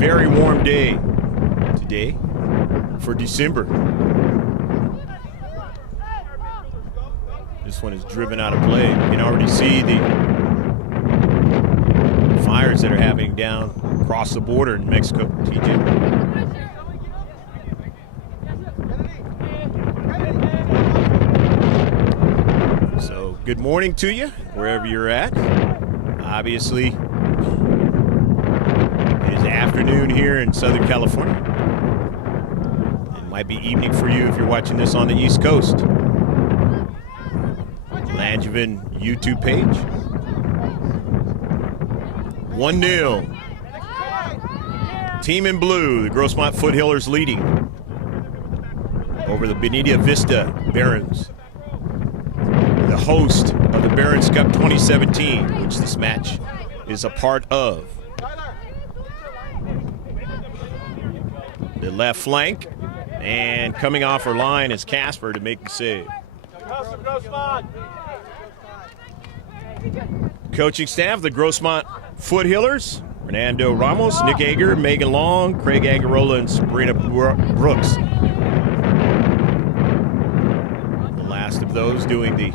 very warm day today for December. This one is driven out of play. You can already see the fires that are happening down across the border in Mexico. TJ. So good morning to you, wherever you're at. Obviously, it is afternoon here in Southern California. It might be evening for you if you're watching this on the East Coast. Langevin YouTube page. 1-0. Team in blue, the Grossmont Foothillers leading over the Bonita Vista Barons, the host of the Barons Cup 2017, which this match is a part of. The left flank, and coming off her line is Casper to make the save. Coaching staff, the Grossmont Foothillers, Fernando Ramos, Nick Ager, Megan Long, Craig Agarola, and Sabrina Brooks. The last of those doing the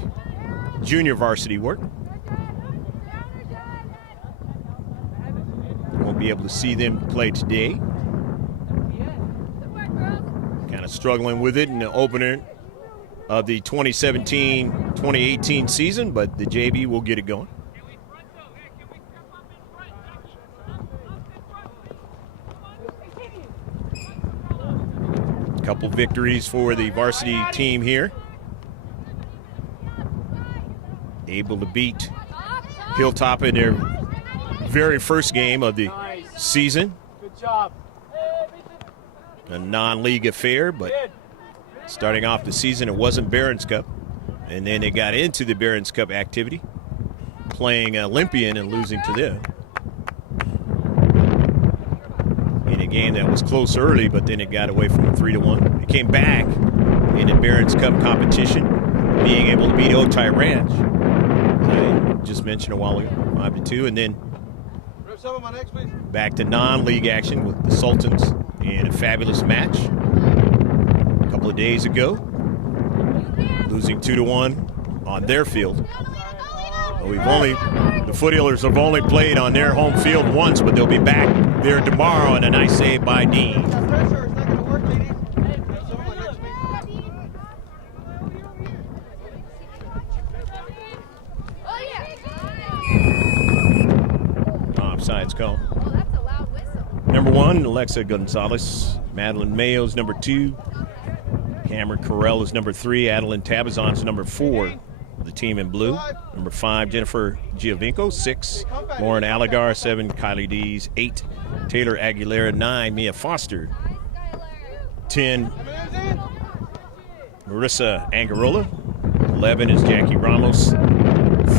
junior varsity work. Won't be able to see them play today. Kind of struggling with it in the opener of the 2017-2018 season, but the JV will get it going. A couple victories for the varsity team here. Able to beat Hilltop in their very first game of the season. Good job. A non-league affair, but starting off the season, it wasn't Barons Cup. And then they got into the Barons Cup activity, playing Olympian and losing to them. In a game that was close early, but then it got away from 3-1. It came back in the Barons Cup competition, being able to beat Otay Ranch. I just mentioned a while ago, 5-2, and then back to non-league action with the Sultans in a fabulous match a couple of days ago, losing 2-1 on their field. The Foothillers have only played on their home field once, but they'll be back there tomorrow, and a nice save by Dean. Offsides call. Number 1, Alexa Gonzalez. Madeline Mayo's number 2. Cameron Carell is number 3. Adeline Tabazon's number 4. The team in blue. Number 5, Jennifer Giovinco. 6, Lauren Allegar. 7, Kylie Dees. 8, Taylor Aguilera. 9, Mia Foster. 10, Marissa Angarola. 11 is Jackie Ramos.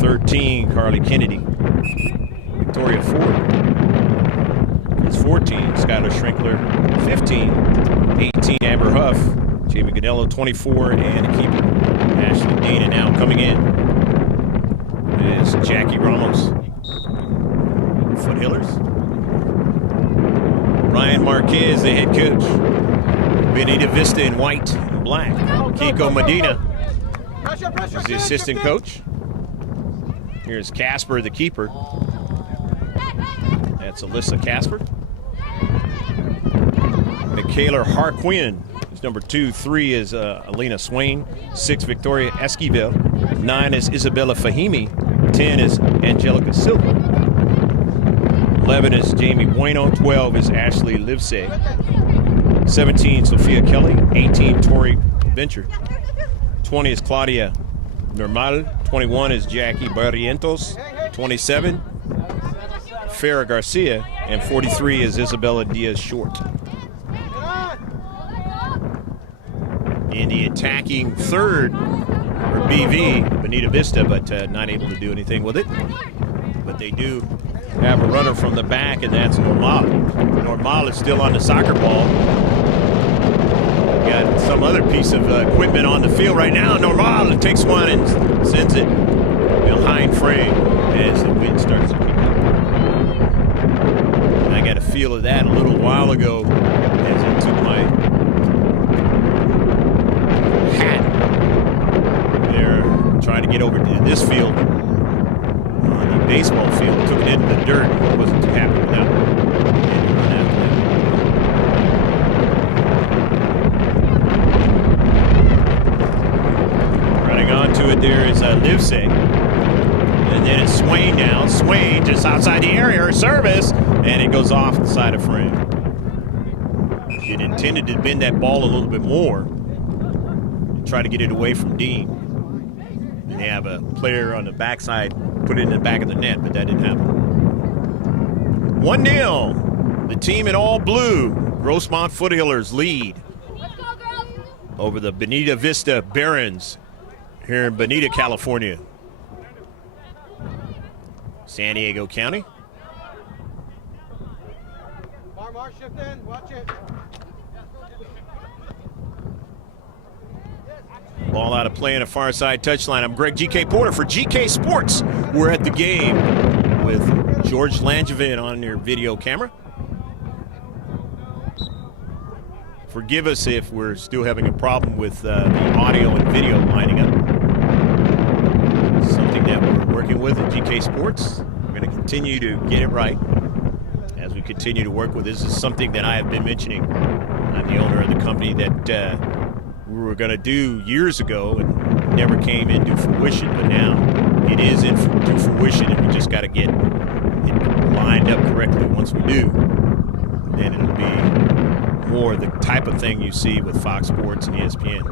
13, Carly Kennedy. Victoria Ford is 14, Skylar Shrinkler 15, 18, Amber Huff, Jamie Godello 24, and a keeper, Ashley Dean. And now coming in is Jackie Ramos. Foothillers. Ryan Marquez, the head coach. Bonita Vista in white and black. Kiko Medina is the assistant coach. Here's Casper, the keeper. That's Alyssa Casper. Michaela Harquin is number 2. 3 is Alina Swain. 6, Victoria Esquivel. 9 is Isabella Fahimi. 10 is Angelica Silva. 11 is Jamie Bueno. 12 is Ashley Livesay. 17, Sophia Kelly. 18, Tori Venture. 20 is Claudia Normal. 21 is Jackie Barrientos. 27, Farah Garcia, and 43 is Isabella Diaz Short. In the attacking third, or BV, Bonita Vista, but not able to do anything with it. But they do have a runner from the back, and that's Normal. Normal is still on the soccer ball. Got some other piece of equipment on the field right now. Normal takes one and sends it behind frame as the wind starts to pick up. I got a feel of that a little while ago as I took my hat there, trying to get over to this field, the baseball field. Took it into the dirt. I wasn't too happy with that one. Running onto it there is Livesey. And then it's Swain now. Swain just outside the area, her service, and it goes off the side of frame. It intended to bend that ball a little bit more and try to get it away from Dean. And they have a player on the backside put it in the back of the net, but that didn't happen. 1-0. The team in all blue, Grossmont Foothillers, lead over the Bonita Vista Barons here in Bonita, California. San Diego County. Mar, shift in, watch it. Ball out of play on a far side touchline. I'm Greg GK Porter for GK Sports. We're at the game with George Langevin on your video camera. Forgive us if we're still having a problem with the audio and video lining up. Something that we're working with at GK Sports. We're going to continue to get it right as we continue to work with. This is something that I have been mentioning. I'm the owner of the company that we were going to do years ago and never came into fruition, but now it is into fruition, and we just got to get it lined up correctly. Once we do, then it'll be more the type of thing you see with Fox Sports and ESPN.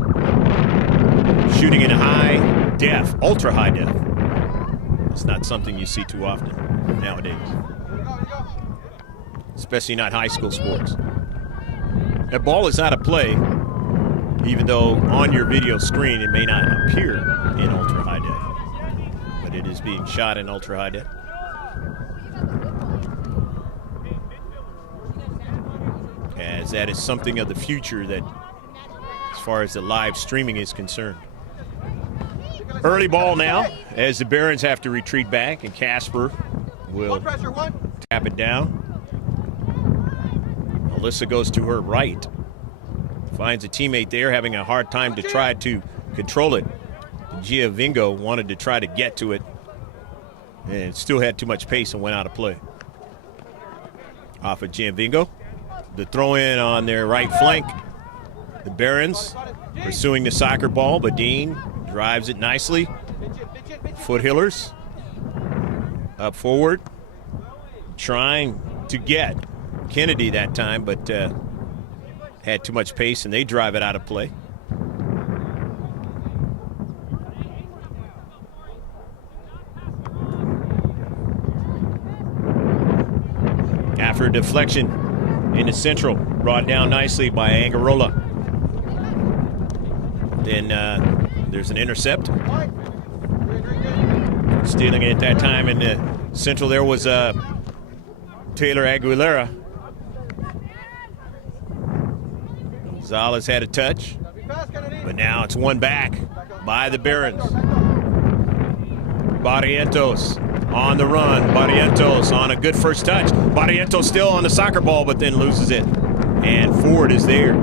Shooting in high def, ultra high def. It's not something you see too often nowadays, especially not high school sports. That ball is out of play, even though on your video screen it may not appear in ultra high def, but it is being shot in ultra high def. As that is something of the future that, as far as the live streaming is concerned. Early ball now as the Barons have to retreat back, and Casper will tap it down. Alyssa goes to her right. Finds a teammate there having a hard time to try to control it. Giovingo wanted to try to get to it and still had too much pace and went out of play. Off of Giovingo. The throw in on their right flank. The Barons pursuing the soccer ball, but Dean drives it nicely. Foothillers up forward, trying to get Kennedy that time, but had too much pace, and they drive it out of play. After a deflection in the central, brought down nicely by Angarola. Then there's an intercept. Stealing it at that time in the central there was Taylor Aguilera. Gonzalez had a touch, but now it's one back by the Barons. Barrientos on the run. Barrientos on a good first touch. Barrientos still on the soccer ball, but then loses it. And Ford is there.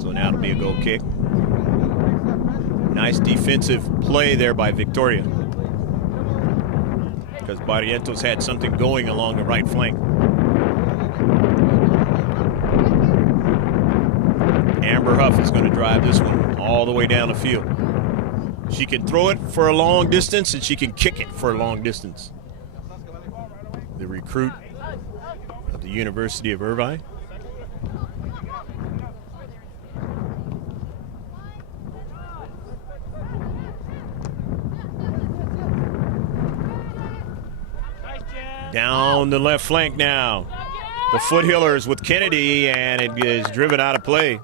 So now it'll be a goal kick. Nice defensive play there by Victoria, because Barrientos had something going along the right flank. Amber Huff is going to drive this one all the way down the field. She can throw it for a long distance, and she can kick it for a long distance. The recruit of the University of Irvine. Down the left flank now. The Foothillers with Kennedy, and it is driven out of play.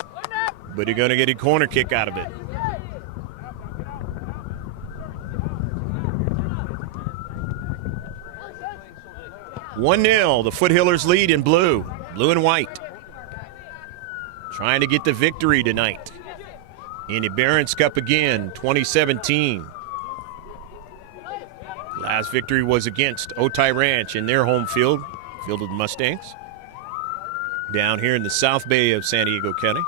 But you're going to get a corner kick out of it. (1-0). The Foothillers lead in blue and white. Trying to get the victory tonight in the Barons Cup again, 2017. Last victory was against Otay Ranch in their home field, field of the Mustangs, down here in the South Bay of San Diego County.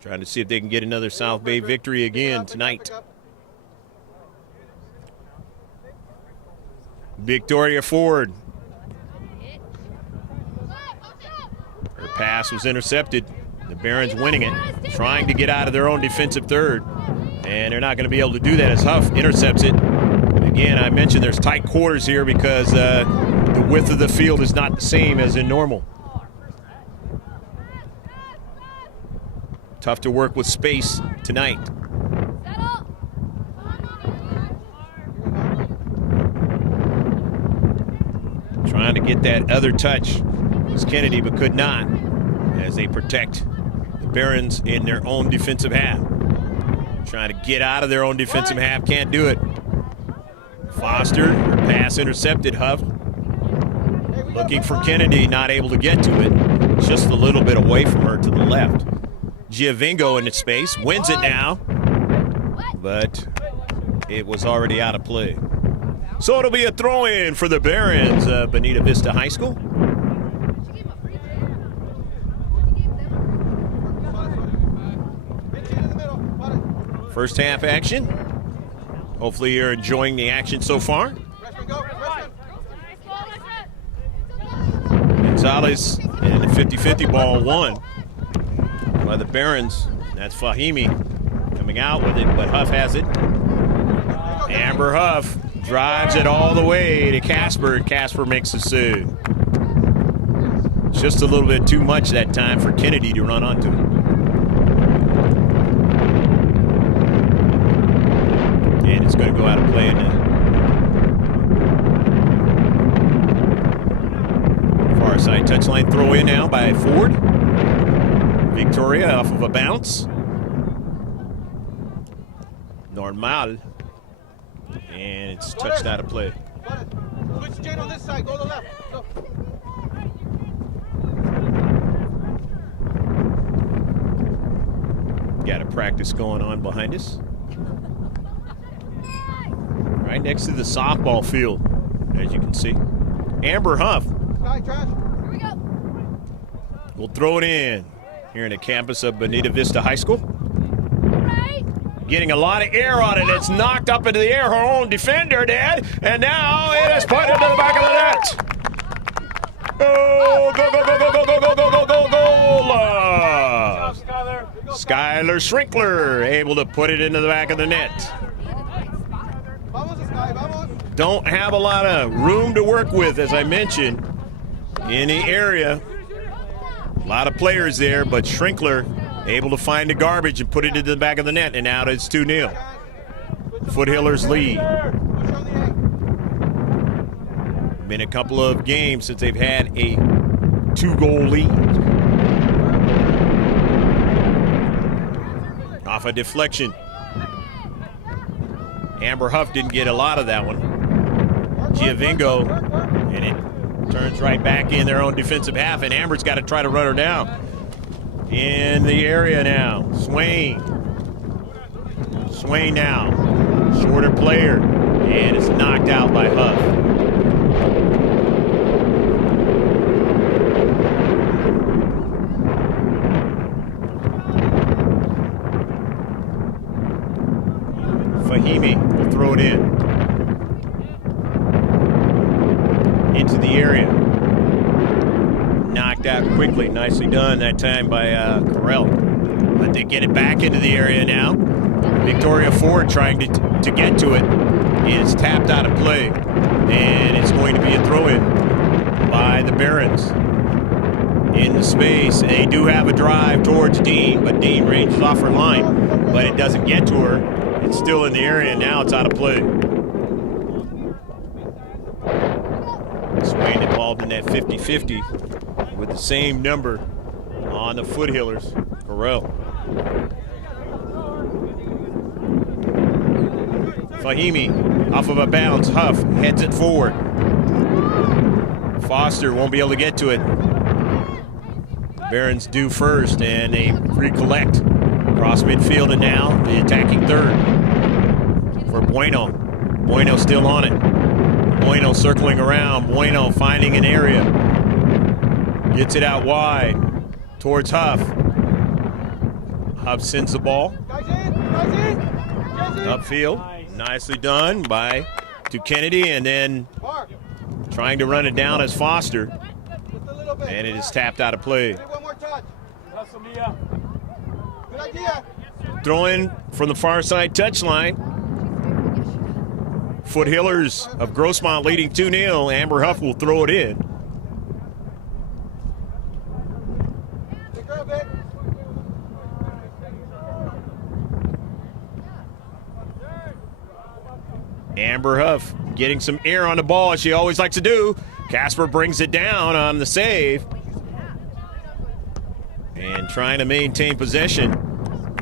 Trying to see if they can get another South Bay victory again tonight. Victoria Ford. Her pass was intercepted. The Barons winning it, trying to get out of their own defensive third. And they're not going to be able to do that as Huff intercepts it. Again, I mentioned there's tight quarters here because the width of the field is not the same as in normal. Tough to work with space tonight. Trying to get that other touch was Kennedy, but could not, as they protect the Barons in their own defensive half. Trying to get out of their own defensive half, can't do it. Foster, her pass intercepted. Huff looking for Kennedy, not able to get to it. Just a little bit away from her to the left. Giovingo in the space, wins it now, but it was already out of play. So it'll be a throw-in for the Barons, Bonita Vista High School. First half action. Hopefully you're enjoying the action so far. Gonzalez and the 50-50 ball won by the Barons. That's Fahimi coming out with it, but Huff has it. Amber Huff drives it all the way to Casper, and Casper makes the save. Just a little bit too much that time for Kennedy to run onto it. And it's going to go out of play now. Far side touchline throw in now by Ford. Victoria off of a bounce. Normal. And it's touched out of play. Switch Jane on this side, go to the left. Go. Got a practice going on behind us. Right next to the softball field, as you can see. Amber Huff Sky trash. Here we go. will throw it in here in the campus of Bonita Vista High School. Right. Getting a lot of air on it. It's knocked up into the air. Her own defender did. And now it is put into the back of the net. Oh, go, go, go, go, go, go, go, go, go, go, go, Love. Skylar Shrinkler able to put it into the back of the net. Vamos, Sky, vamos. Don't have a lot of room to work with, as I mentioned, in the area. A lot of players there, but Shrinkler able to find the garbage and put it into the back of the net, and now it's 2-0. Foothillers lead. Push on the eight. Been a couple of games since they've had a 2-goal lead. Off a deflection. Amber Huff didn't get a lot of that one. Giovingo, and it turns right back in their own defensive half, and Amber's got to try to run her down. In the area now, Swain. Swain now, shorter player, and it's knocked out by Huff. Fahimi will throw it in. Into the area. Knocked out quickly. Nicely done that time by Carell. But they get it back into the area now. Victoria Ford trying to get to it. Is tapped out of play. And it's going to be a throw-in by the Barons. In the space. They do have a drive towards Dean, but Dean ranges off her line. But it doesn't get to her. It's still in the area, and now it's out of play. Swain involved in that 50-50 with the same number on the Foothillers. Carell. Fahimi off of a bounce. Huff heads it forward. Foster won't be able to get to it. Barons do first, and they recollect. Cross midfield, and now the attacking third. for Bueno. Bueno still on it. Bueno circling around. Bueno finding an area. Gets it out wide towards Huff. Huff sends the ball upfield. Nicely done to Kennedy, and then trying to run it down as Foster. And it is tapped out of play. One more touch. Good idea. Throw in from the far side touchline. Foothillers of Grossmont leading 2-0. Amber Huff will throw it in. Take her a bit. Amber Huff getting some air on the ball, as she always likes to do. Casper brings it down on the save. And trying to maintain possession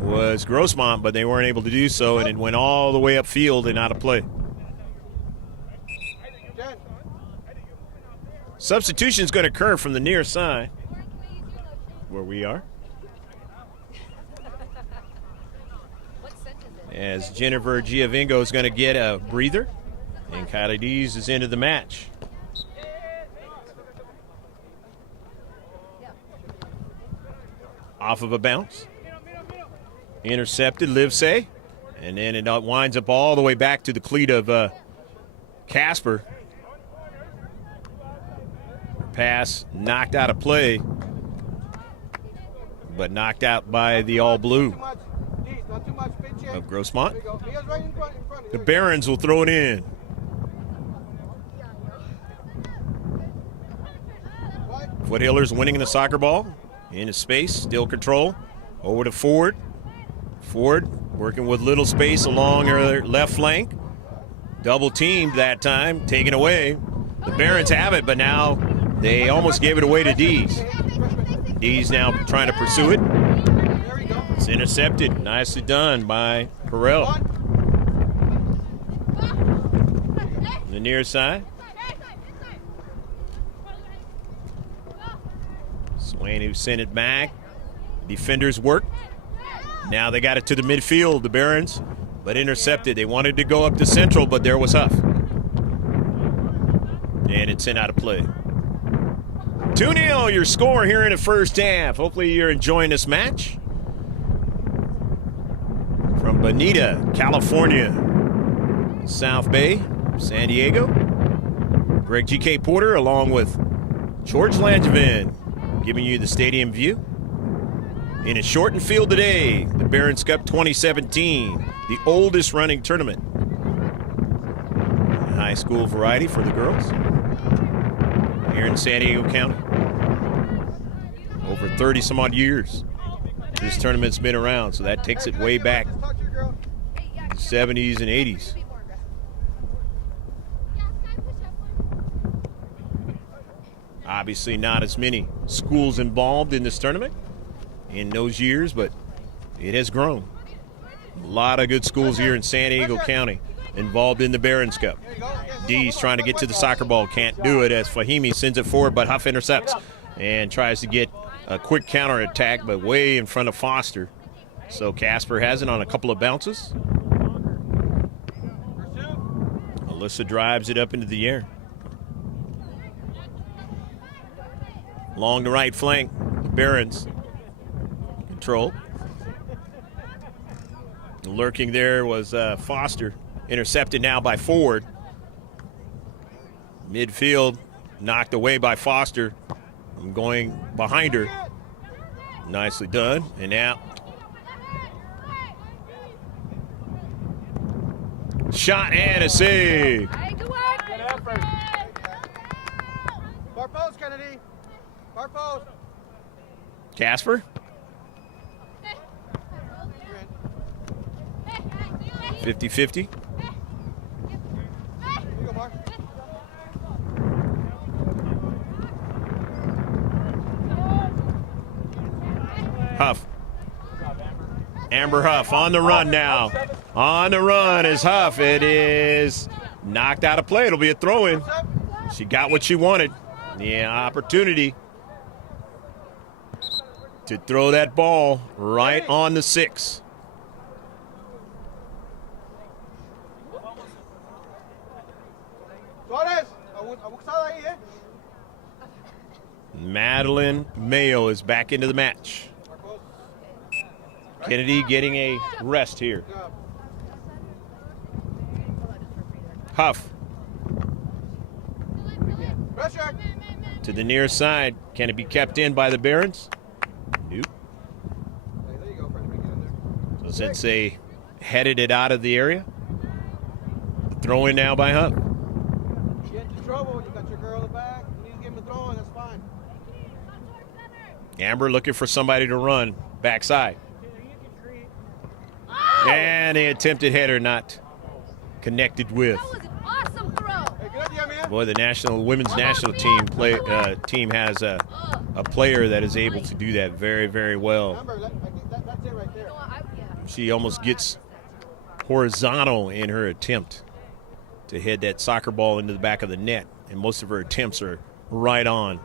was Grossmont, but they weren't able to do so, and it went all the way upfield and out of play. Substitution is going to occur from the near side, where we are, as Jennifer Giovingo is going to get a breather, and Kylie Dees is into the match. Off of a bounce. Intercepted, Livesay. And then it winds up all the way back to the cleat of Casper. Pass knocked out of play, but knocked out by the all-blue of Grossmont. The Barons will throw it in. Foothillers winning the soccer ball. Into space, still control. Over to Ford. Ford working with little space along her left flank. Double teamed that time, taken away. The Barons have it, but now they almost gave it away to Dees. Dees now trying to pursue it. It's intercepted. Nicely done by Carell. The near side. Swain who sent it back. Defenders work. Now they got it to the midfield, the Barons, but intercepted. They wanted to go up to central, but there was Huff. And it's sent out of play. 2-0 your score here in the first half. Hopefully you're enjoying this match. From Bonita, California, South Bay, San Diego. Greg G.K. Porter along with George Langevin giving you the stadium view. In a shortened field today, the Barons Cup 2017, the oldest running tournament. High school variety for the girls here in San Diego County. Over 30 some odd years this tournament's been around, so that takes it way back in the 70s and 80s. Obviously not as many schools involved in this tournament in those years, but it has grown. A lot of good schools here in San Diego County involved in the Barons Cup. Dees trying to get to the soccer ball, can't do it as Fahimi sends it forward, but Huff intercepts and tries to get a quick counter attack, but way in front of Foster. So Casper has it on a couple of bounces. Alyssa drives it up into the air. Along the right flank, the Barons control. Lurking there was Foster. Intercepted now by Ford. Midfield knocked away by Foster. Going behind her. Nicely done. And now shot and a save. Good effort. Far post, Kennedy. Far post. Casper. 50-50. Here you go, Mark. Huff. Amber Huff on the run now. On the run is Huff. It is knocked out of play. It'll be a throw-in. She got what she wanted. The opportunity to throw that ball right on the 6. pasada ahí, Madeline Mayo is back into the match. Kennedy getting a rest here. Good job. Huff Pressure. to the near side. Can it be kept in by the Barons? Nope. Hey, there you go, Freddie. Get in there. So since they headed it out of the area, throw in now by Huff. You get into trouble, you got your girl in the back. You need to give him a throw, and that's fine. Amber looking for somebody to run backside. And the attempted header not connected with. That was an awesome throw. Hey, good idea, man. Boy, the women's national team team has a player that is able to do that very, very well. Remember, I think that's it right there. She almost gets horizontal in her attempt to head that soccer ball into the back of the net, and most of her attempts are right on.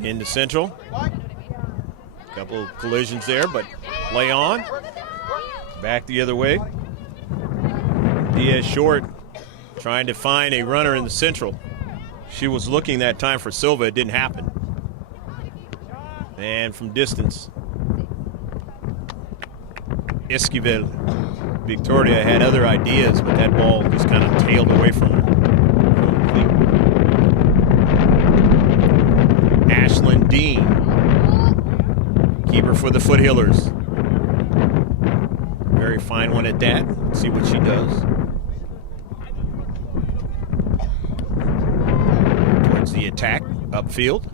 Into Central. Couple of collisions there, but play on. Back the other way. Diaz short, trying to find a runner in the Central. She was looking that time for Silva. It didn't happen. And from distance, Esquivel. Victoria had other ideas, but that ball just kind of tailed away from her. Ashlyn Dean, keeper for the Foothillers. Very fine one at that. Let's see what she does. Towards the attack, upfield.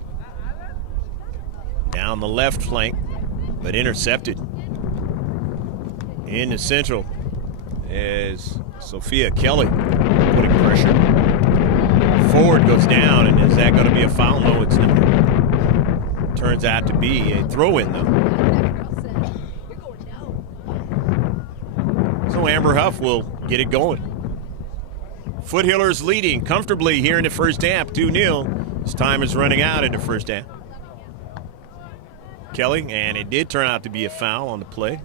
Down the left flank, but intercepted. In the Central is Sophia Kelly putting pressure. Forward goes down, and is that going to be a foul? No, it's not. Turns out to be a throw-in, though. So Amber Huff will get it going. Foothillers leading comfortably here in the first half, 2-0. This time is running out in the first half. Kelly, and it did turn out to be a foul on the play.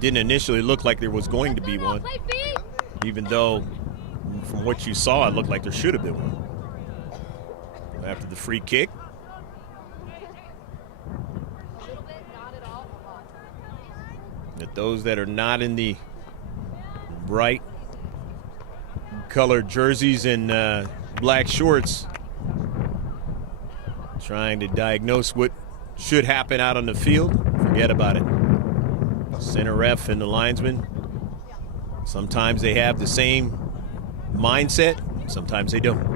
Didn't initially look like there was going to be one, even though from what you saw, it looked like there should have been one. After the free kick. That those that are not in the bright colored jerseys and black shorts trying to diagnose what should happen out on the field, forget about it. Center ref and the linesman, sometimes they have the same mindset, sometimes they don't.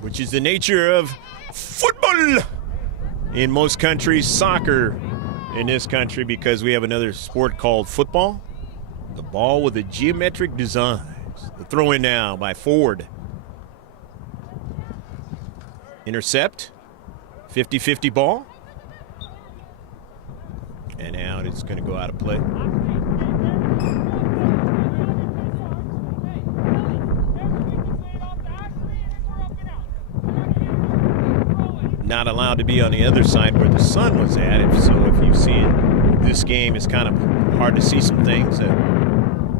Which is the nature of football in most countries, soccer in this country, because we have another sport called football. The ball with the geometric designs. The throw in now by Ford. Intercept. 50-50 ball. And now it's going to go out of play. Not allowed to be on the other side where the sun was at. So if you've seen this game, it's kind of hard to see some things.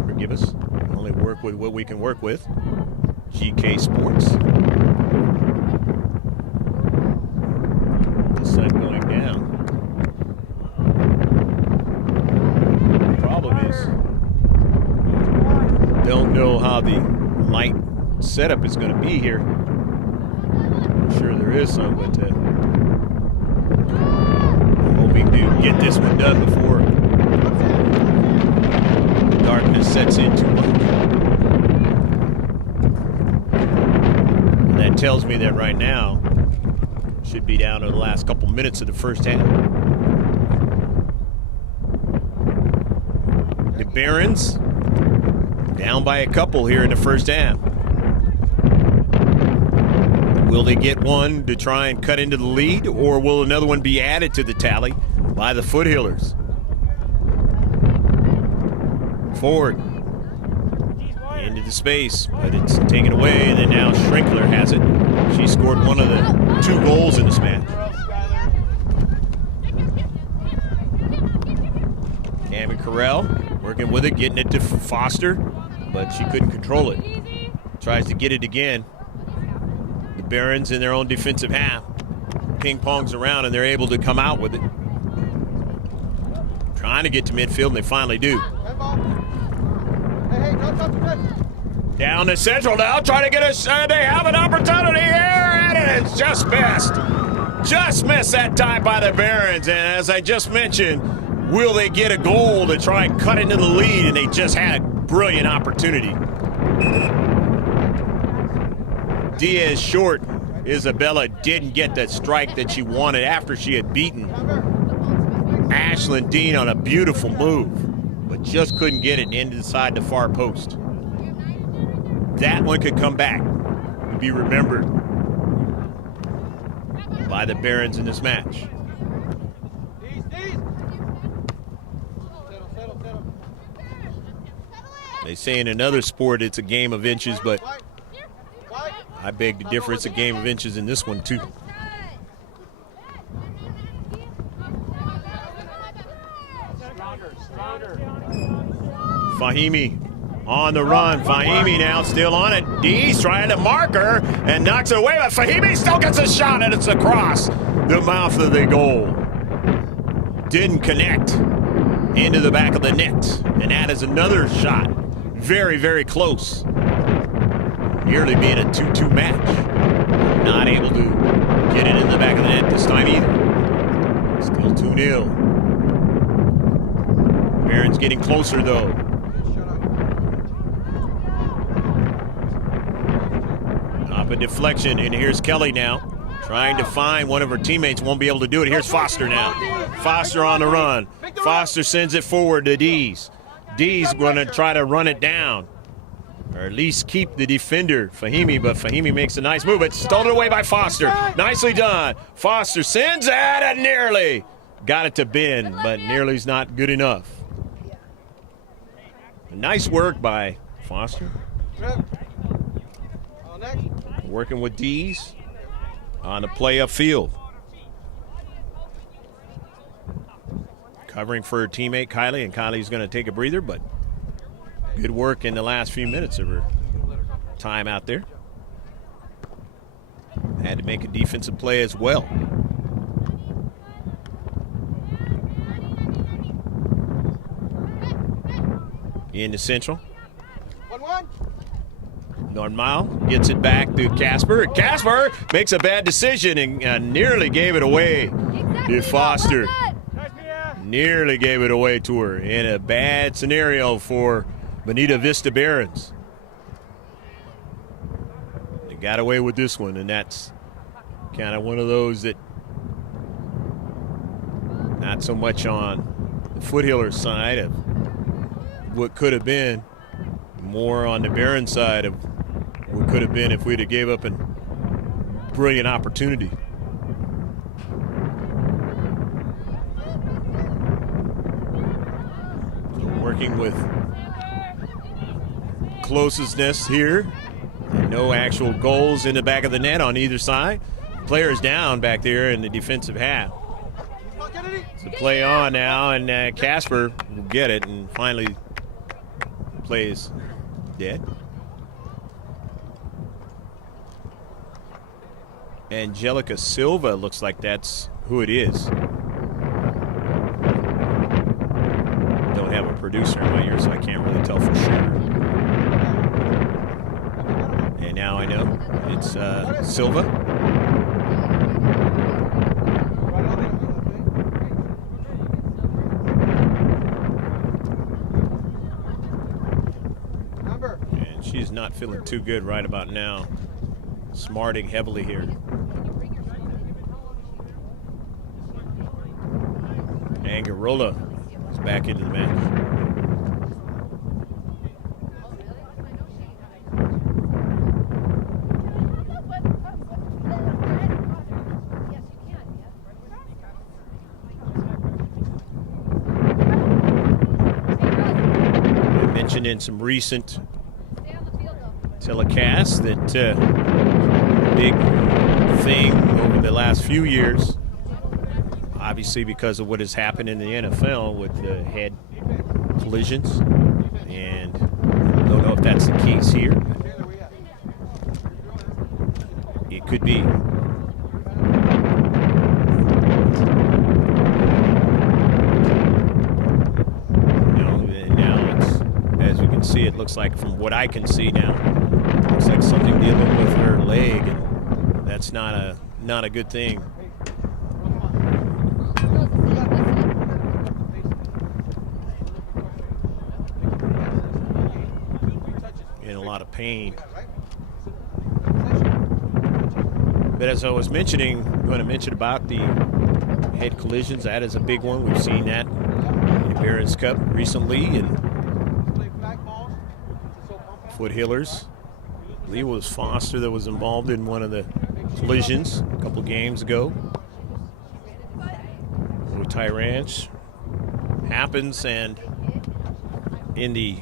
Forgive us. We only work with what we can work with. GK Sports. The sun going down. The problem is, don't know how the light setup is going to be here. I'm sure there is some, but I'm hoping to get this one done before darkness sets in too much. And that tells me that right now should be down to the last couple minutes of the first half. The Barons down by a couple here in the first half. Will they get one to try and cut into the lead, or will another one be added to the tally by the Foothillers? Ford Into the space, but it's taken away, and then now Schrinkler has it. She scored one of the 2 goals in this match. Cammy Carell working with it, getting it to Foster, but she couldn't control it. Tries to get it again. The Barons in their own defensive half. Ping pongs around, and they're able to come out with it. Trying to get to midfield, and they finally do. Down the central now, trying to get us. They have an opportunity here, and it is just missed. Just missed that time by the Barons, and as I just mentioned, will they get a goal to try and cut into the lead? And they just had a brilliant opportunity. Diaz short. Isabella didn't get that strike that she wanted after she had beaten Ashlyn Dean on a beautiful move, but just couldn't get it inside the far post. That one could come back and be remembered by the Barons in this match. They say in another sport it's a game of inches, but I beg to differ. It's a game of inches in this one, too. Fahimi on the run. Fahimi now still on it. Dee's trying to mark her and knocks it away, but Fahimi still gets a shot, and it's across the mouth of the goal. Didn't connect into the back of the net, and that is another shot. Very, very close. Nearly being a 2-2 match. Not able to get it in the back of the net this time either. Still 2-0. Barron's getting closer though. Up a deflection, and here's Kelly now. Trying to find one of her teammates, won't be able to do it. Here's Foster now. Foster on the run. Foster sends it forward to Dees. Dees going to try to run it down, or at least keep the defender, Fahimi, but Fahimi makes a nice move. It's stolen away by Foster. Nicely done. Foster sends it, and nearly got it to Ben, but nearly's not good enough. Nice work by Foster. Working with Dees on the play upfield. Covering for her teammate, Kylie, and Kylie's going to take a breather, but good work in the last few minutes of her time out there. Had to make a defensive play as well. In the central. 1-1. Normal gets it back to Casper. Casper makes a bad decision and nearly gave it away to Foster. Nearly gave it away to her in a bad scenario for Bonita Vista Barons. They got away with this one, and that's kind of one of those that not so much on the Foothillers side of what could have been, more on the Baron side of what could have been if we'd have gave up a brilliant opportunity. Working with closeness here. No actual goals in the back of the net on either side. Players down back there in the defensive half. So play on now, and Casper will get it, and finally plays dead. Angelica Silva looks like that's who it is. Don't have a producer in my ear, so I can't really tell for sure. And now I know it's Silva. And she's not feeling too good right about now. Smarting heavily here. Angarola is back into the match. I mentioned in some recent telecast that big thing over the last few years, obviously because of what has happened in the NFL with the head collisions, and I don't know if that's the case here. It could be. Now it's, as we can see, it looks like, from what I can see now, it looks like something dealing with her leg, and that's not a good thing. In a lot of pain. But as I was mentioning, I'm going to mention about the head collisions. That is a big one. We've seen that in the Barron's Cup recently, and Foothillers. I believe it was Foster that was involved in one of the collisions a couple games ago. Tie Ranch happens, and in the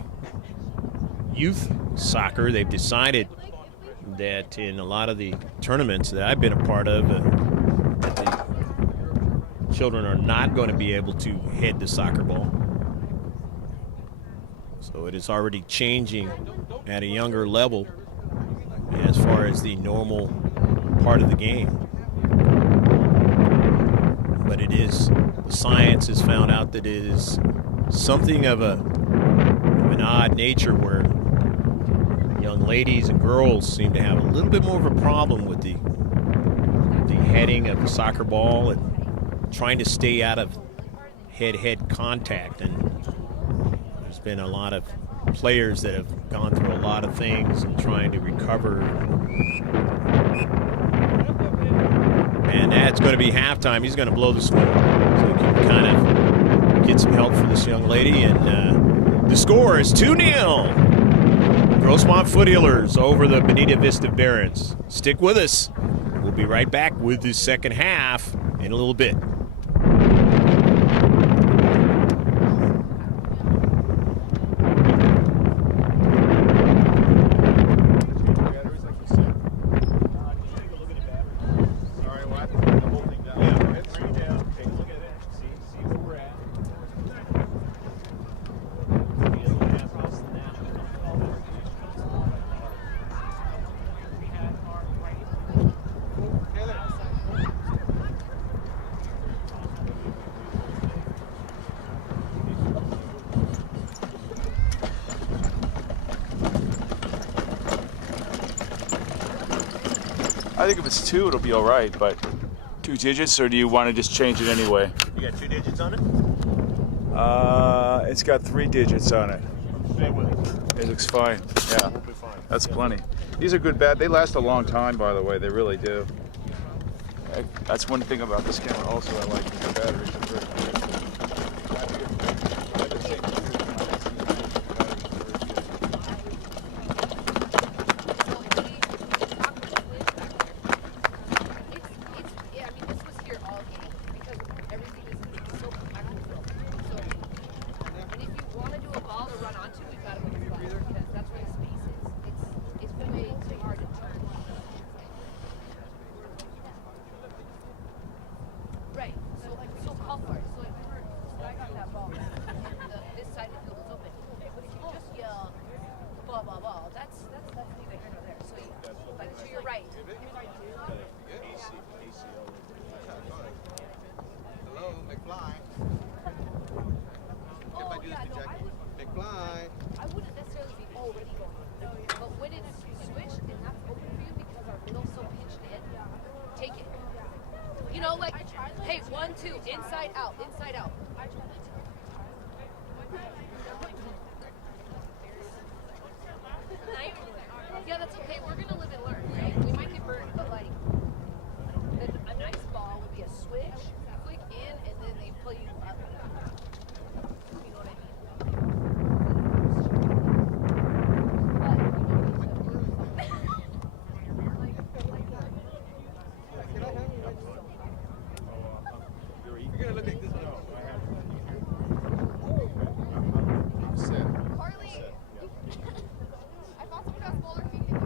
youth soccer, they've decided that in a lot of the tournaments that I've been a part of, that the children are not going to be able to head the soccer ball. So it is already changing at a younger level as far as the normal part of the game. But it is, the science has found out that it is something of an odd nature where young ladies and girls seem to have a little bit more of a problem with the heading of the soccer ball and trying to stay out of head-to-head contact. And there's been a lot of players that have gone through a lot of things and trying to recover. And that's going to be halftime. He's going to blow the swing, so he can kind of get some help for this young lady. And the score is 2-0. Grossmont Foothillers over the Bonita Vista Barons. Stick with us. We'll be right back with the second half in a little bit. I think if it's 2, it'll be all right, but 2 digits, or do you want to just change it anyway? You got 2 digits on it? It's got 3 digits on it. Stay with it. It looks fine. Yeah, We'll be fine. that's plenty. These are good they last a long time, by the way. They really do. That's one thing about this camera also I like, is the batteries are pretty good. Hey, 1, 2, inside out, inside out. Yeah, that's okay. We're gonna live and learn, right? We might get burned, but like, a nice ball would be a switch, click in, and then they pull you up. You know what I mean? You're gonna look at this. Carly, I thought someone got smaller feet.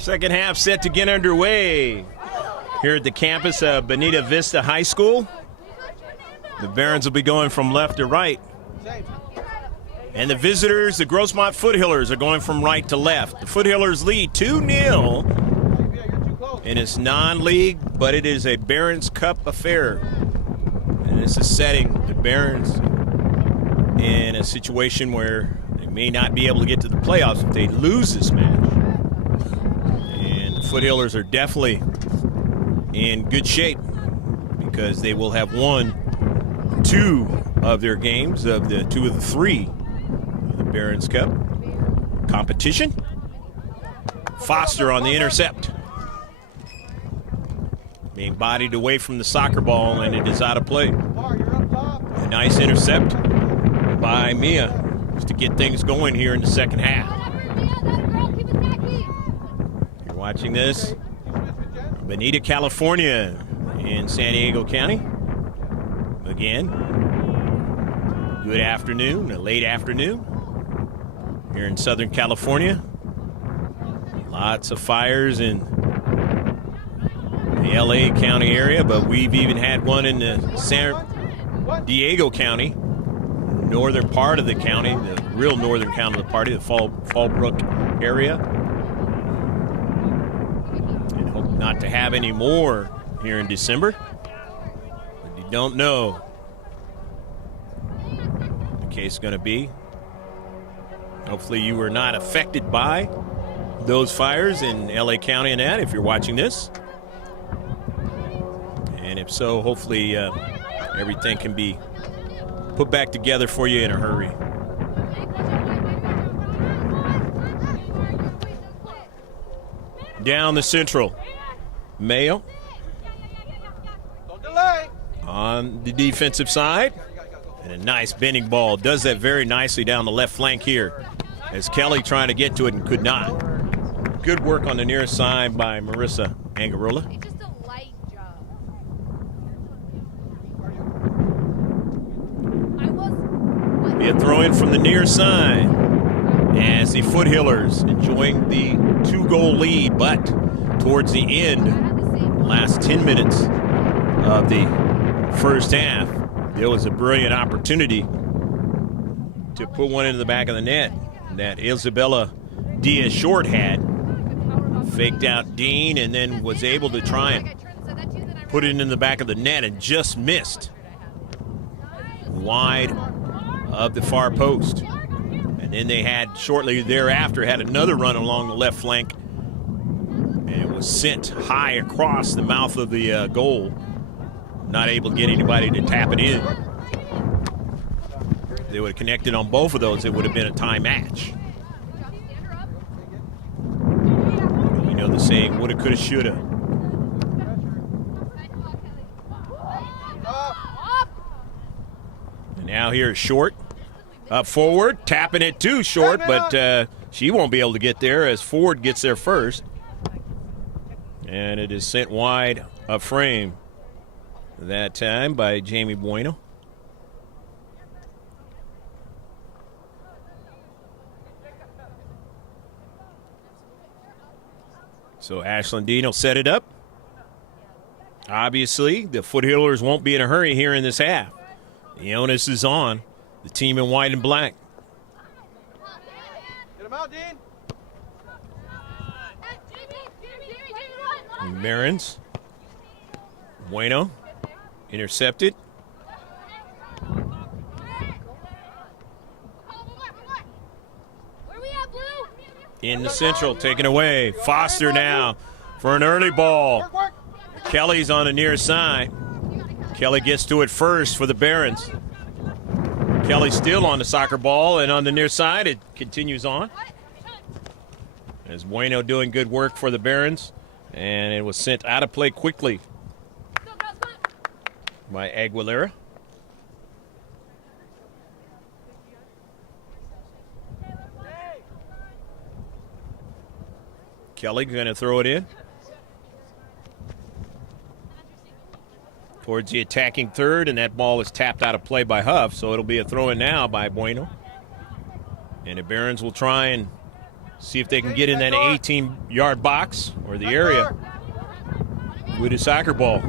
Second half set to get underway here at the campus of Bonita Vista High School. The Barons will be going from left to right. And the visitors, the Grossmont Foothillers, are going from right to left. The Foothillers lead 2-0 in its non-league, but it is a Barons Cup affair. And this is setting the Barons in a situation where they may not be able to get to the playoffs if they lose this match. And the Foothillers are definitely in good shape because they will have won 2 of their games, of the 2 of the 3 of the Barons Cup competition. Foster on the intercept, being bodied away from the soccer ball, and it is out of play. A nice intercept by Mia just to get things going here in the second half. You're watching this, Bonita, California in San Diego County. Again, good afternoon, a late afternoon here in Southern California. Lots of fires in the LA County area, but we've even had one in the San Diego County, northern part of the county, the real northern county of the party, the Fallbrook area. And hope not to have any more here in December. But you don't know what the case is going to be. Hopefully you were not affected by those fires in LA County and that, if you're watching this. And if so, hopefully everything can be put back together for you in a hurry. Down the central, Mayo on the defensive side. And a nice bending ball. Does that very nicely down the left flank here, as Kelly trying to get to it and could not. Good work on the near side by Marissa Angarola. It's just a light job. Be a throw in from the near side as the Foothillers enjoying the 2-goal lead, but towards the end, last 10 minutes of the first half, there was a brilliant opportunity to put one into the back of the net that Isabella Diaz Short had. Faked out Dean and then was able to try and put it in the back of the net and just missed wide of the far post. And then they had, shortly thereafter, had another run along the left flank, and it was sent high across the mouth of the goal. Not able to get anybody to tap it in. If they would have connected on both of those, it would have been a tie match. You know the saying, woulda, coulda, shoulda. And now here is Short. Up forward, tapping it to Short, but she won't be able to get there as Ford gets there first. And it is sent wide of frame that time by Jamie Bueno. So Ashlyn Dean will set it up. Obviously, the Foothillers won't be in a hurry here in this half. The onus is on the team in white and black. Get him out, Dean. Marins. Bueno. Intercepted. In the central, taken away. Foster now for an early ball. Kelly's on the near side. Kelly gets to it first for the Barons. Kelly still on the soccer ball, and on the near side, it continues on. As Bueno doing good work for the Barons, and it was sent out of play quickly by Aguilera. Kelly going to throw it in towards the attacking third, and that ball is tapped out of play by Huff, so it'll be a throw in now by Bueno. And the Barons will try and See if they can get in that 18-yard box or the area with a soccer ball.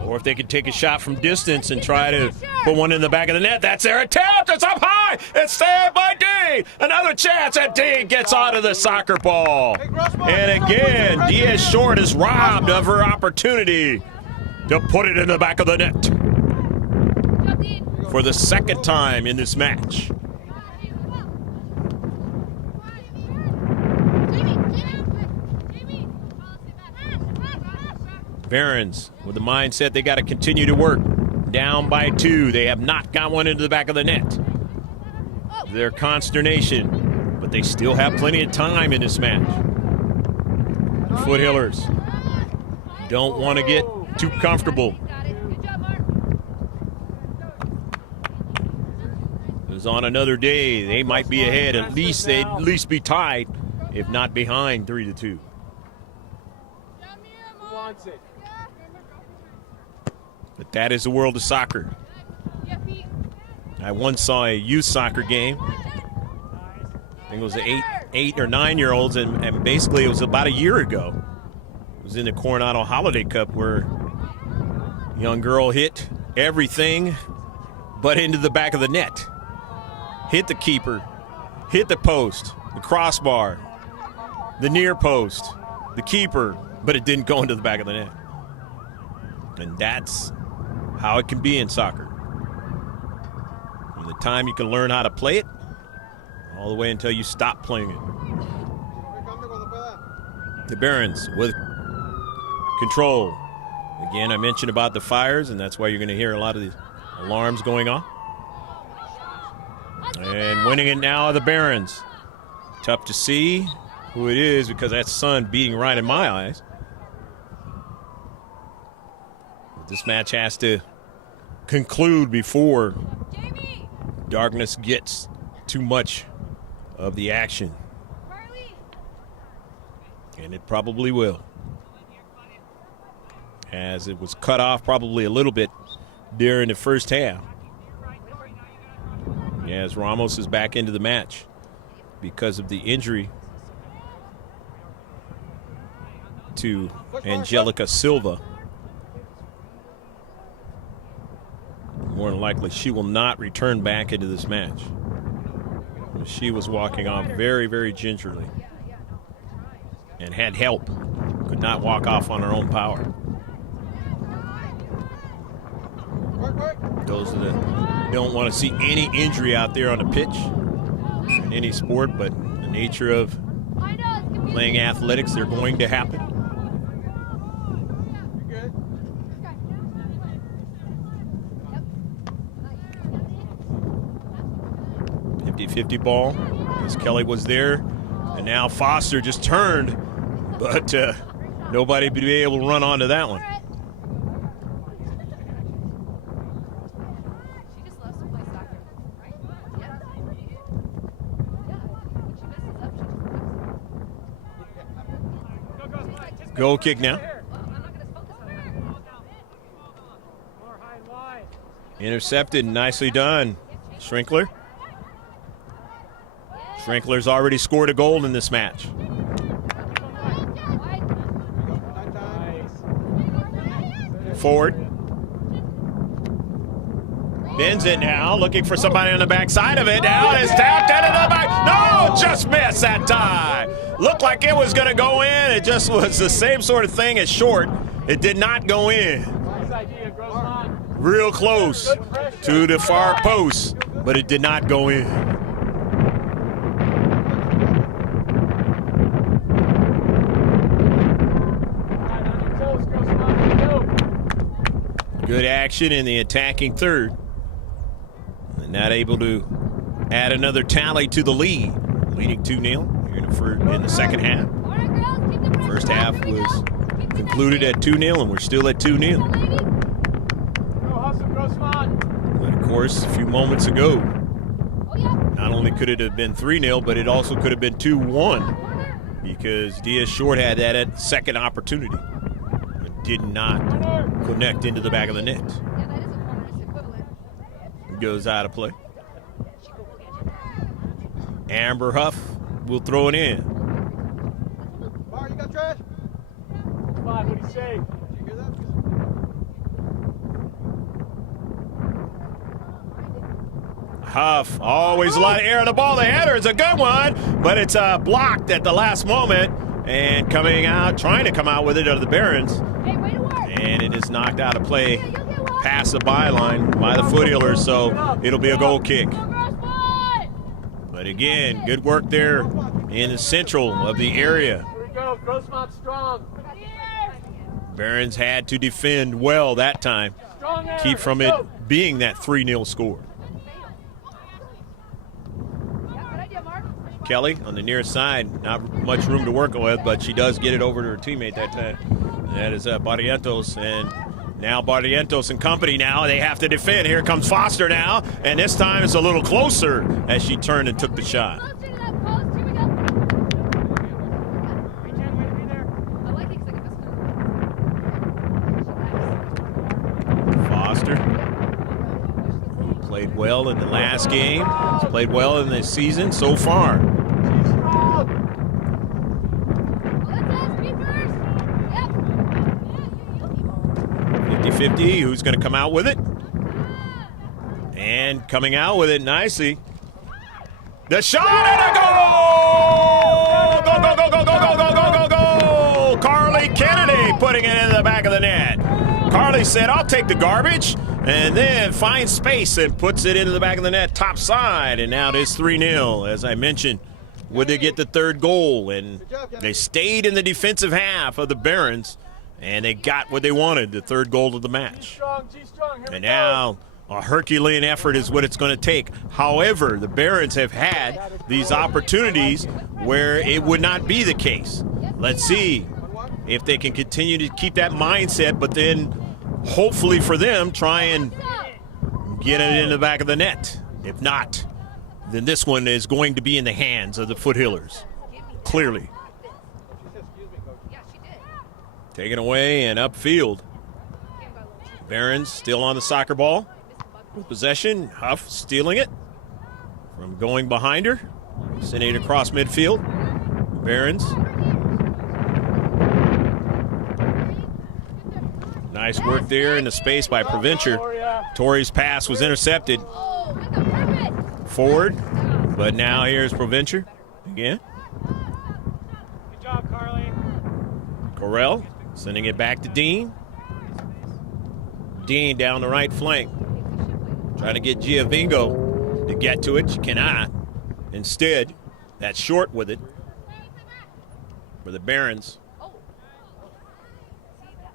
Or if they could take a shot from distance and try to put one in the back of the net. That's their attempt. It's up high. It's saved by D. Another chance, and D gets onto the soccer ball. And again, Diaz Short is robbed of her opportunity to put it in the back of the net for the second time in this match. Barons with the mindset they got to continue to work. Down by 2. They have not got one into the back of the net. Their consternation, but they still have plenty of time in this match. The Foothillers don't want to get too comfortable. Because on another day, they might be ahead. At least they'd at least be tied, if not behind 3-2. But that is the world of soccer. I once saw a youth soccer game. I think it was 8 or 9-year-olds, and basically it was about a year ago. It was in the Coronado Holiday Cup where a young girl hit everything but into the back of the net. Hit the keeper, hit the post, the crossbar, the near post, the keeper, but it didn't go into the back of the net. And that's how it can be in soccer. From the time you can learn how to play it, all the way until you stop playing it. The Barons with control. Again, I mentioned about the fires, and that's why you're going to hear a lot of the alarms going on. And winning it now are the Barons. Tough to see who it is because that sun beating right in my eyes. But this match has to conclude before darkness gets too much of the action. And it probably will, as it was cut off probably a little bit during the first half. As Ramos is back into the match because of the injury to Angelica Silva. More than likely, she will not return back into this match. She was walking off very, very gingerly and had help. Could not walk off on her own power. Those that don't want to see any injury out there on the pitch in any sport, but the nature of playing athletics, they're going to happen. 50-50 ball as Kelly was there, and now Foster just turned, but nobody would be able to run onto that one. Goal kick now. Intercepted, nicely done. Schrinkler. Schrinkler's already scored a goal in this match. Forward. Bends it now, looking for somebody on the backside of it. Now it's tapped into the back. No, just missed that time. Looked like it was going to go in. It just was the same sort of thing as Short. It did not go in. Real close to the far post, but it did not go in. Good action in the attacking third. And not able to add another tally to the lead. Leading 2-0 here in the second half. First half was concluded at 2-0, and we're still at 2-0. But of course, a few moments ago, not only could it have been 3-0, but it also could have been 2-1 because Diaz Short had that second opportunity, but did not connect into the back of the net. Goes out of play. Amber Huff will throw it in. Bar, you got trash? What do you say? Did you hear that? Huff, always a lot of air on the ball. The header is a good one, but it's blocked at the last moment. And coming out, trying to come out with it are the Barons. Hey, way to work. And it is knocked out of play Yeah, you'll get one. past the byline by the Foothillers, so it'll be a goal kick. Go, Grossmont. But again, good work there in the central of the area. Here we go. Grossmont strong. Barons had to defend well that time, Strong air. keep from it being that 3-0 score. Yeah, good idea, Mark. Kelly on the near side, not much room to work with, but she does get it over to her teammate that time. That is Barrientos, and now Barrientos and company now, they have to defend. Here comes Foster now, and this time it's a little closer as she turned and took the shot. Closer to that post. Here we go. I like it 'cause I can just Foster played well in the last game. He's played well in the season so far. Strong. Well, that's us. Me first. Yep. 50-50, who's going to come out with it? And coming out with it nicely. The shot and a goal! Go, go, go, go, go, go, go, go, go, go! Carly Kennedy putting it in the back of the net. Carly said, I'll take the garbage, and then finds space and puts it into the back of the net, top side. And now it is 3-0. As I mentioned, would they get the third goal? And they stayed in the defensive half of the Barons, and they got what they wanted, the third goal of the match. Strong. G strong. Here we And go. now a Herculean effort is what it's going to take. However, the Barons have had these opportunities where it would not be the case. Let's see if they can continue to keep that mindset, but then hopefully for them, try and get it in the back of the net. If not, then this one is going to be in the hands of the Foothillers. Clearly. Yeah, she did. Taken away and upfield. Barons still on the soccer ball. With possession, Huff stealing it from going behind her. Sending it across midfield. Barons. Nice work there in the space by Provencher. Tori's pass was intercepted Oh, with the purpose. forward, but now here's Provencher again. Good job, Carly. Correll sending it back to Dean. Dean down the right flank. Trying to get Giovingo to get to it. She cannot. Instead, that's short with it for the Barons.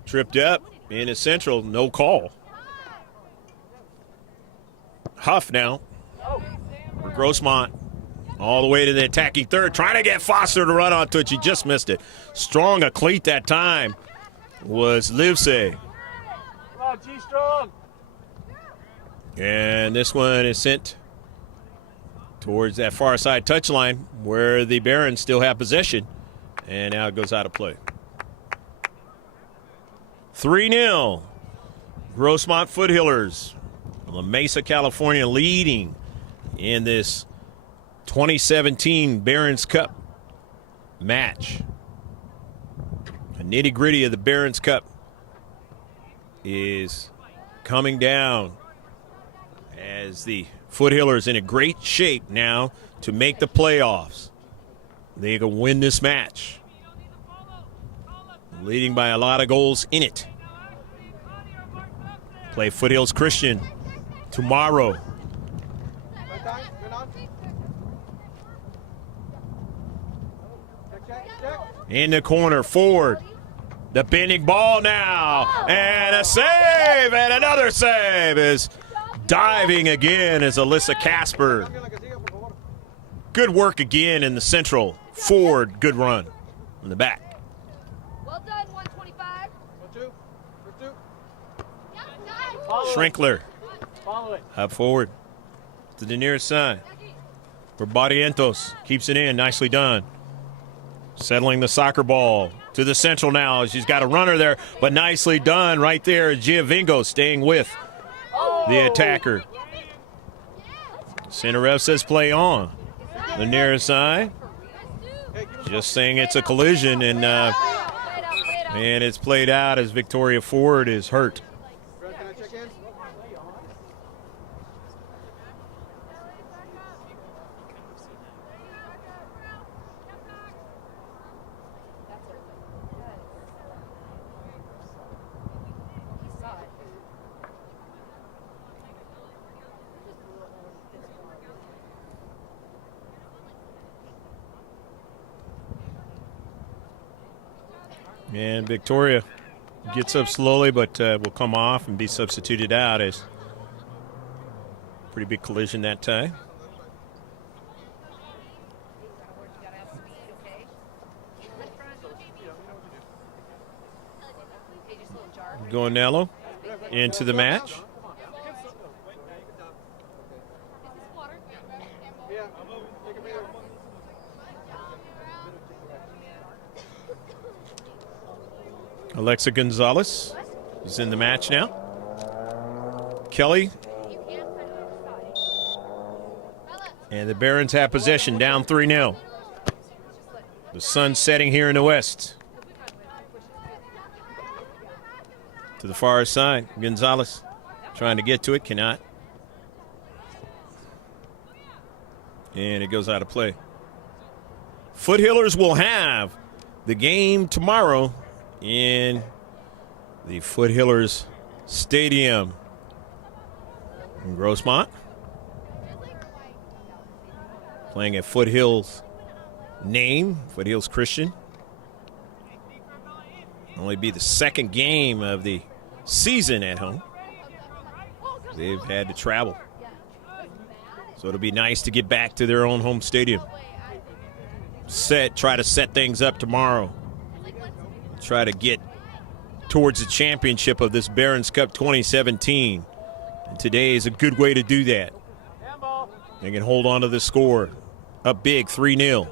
Tripped up in the central, no call. Huff now for Grossmont. All the way to the attacking third, trying to get Foster to run onto it. She just missed it. Strong a cleat that time was Livesey. Come on, G strong. And this one is sent towards that far side touchline where the Barons still have possession. And now it goes out of play. 3-0. Grossmont Foothillers. La Mesa, California leading in this 2017 Barons Cup match. The nitty-gritty of the Barons Cup is coming down as the Foothillers in a great shape now to make the playoffs. They can win this match. Leading by a lot of goals in it. Play Foothills Christian tomorrow. In the corner, forward. The bending ball now. And a save, and another save is diving again as Alyssa Casper. Good work again in the central. Forward, good run in the back. Well done, 125. Schrinkler Follow it. up forward to the nearest side. For Barrientos, keeps it in, nicely done. Settling the soccer ball to the central now. She's got a runner there, but nicely done right there. Giovingo staying with the attacker. Center ref says play on. The nearest side. Just saying it's a collision, and it's played out as Victoria Ford is hurt. Can I check in? And Victoria gets up slowly, but will come off and be substituted out as pretty big collision that time. Gonello into the match. Yeah. Take a minute. Alexa Gonzalez is in the match now. Kelly. And the Barons have possession, down 3-0. The sun setting here in the west. To the far side, Gonzalez trying to get to it, cannot. And it goes out of play. Foothillers will have the game tomorrow in the Foothillers Stadium in Grossmont. Playing at Foothills name, Foothills Christian. Only be the second game of the season at home. They've had to travel. So it'll be nice to get back to their own home stadium. Try to set things up tomorrow. Try to get towards the championship of this Barron's Cup 2017. And today is a good way to do that. They can hold on to the score. Up big, 3-0.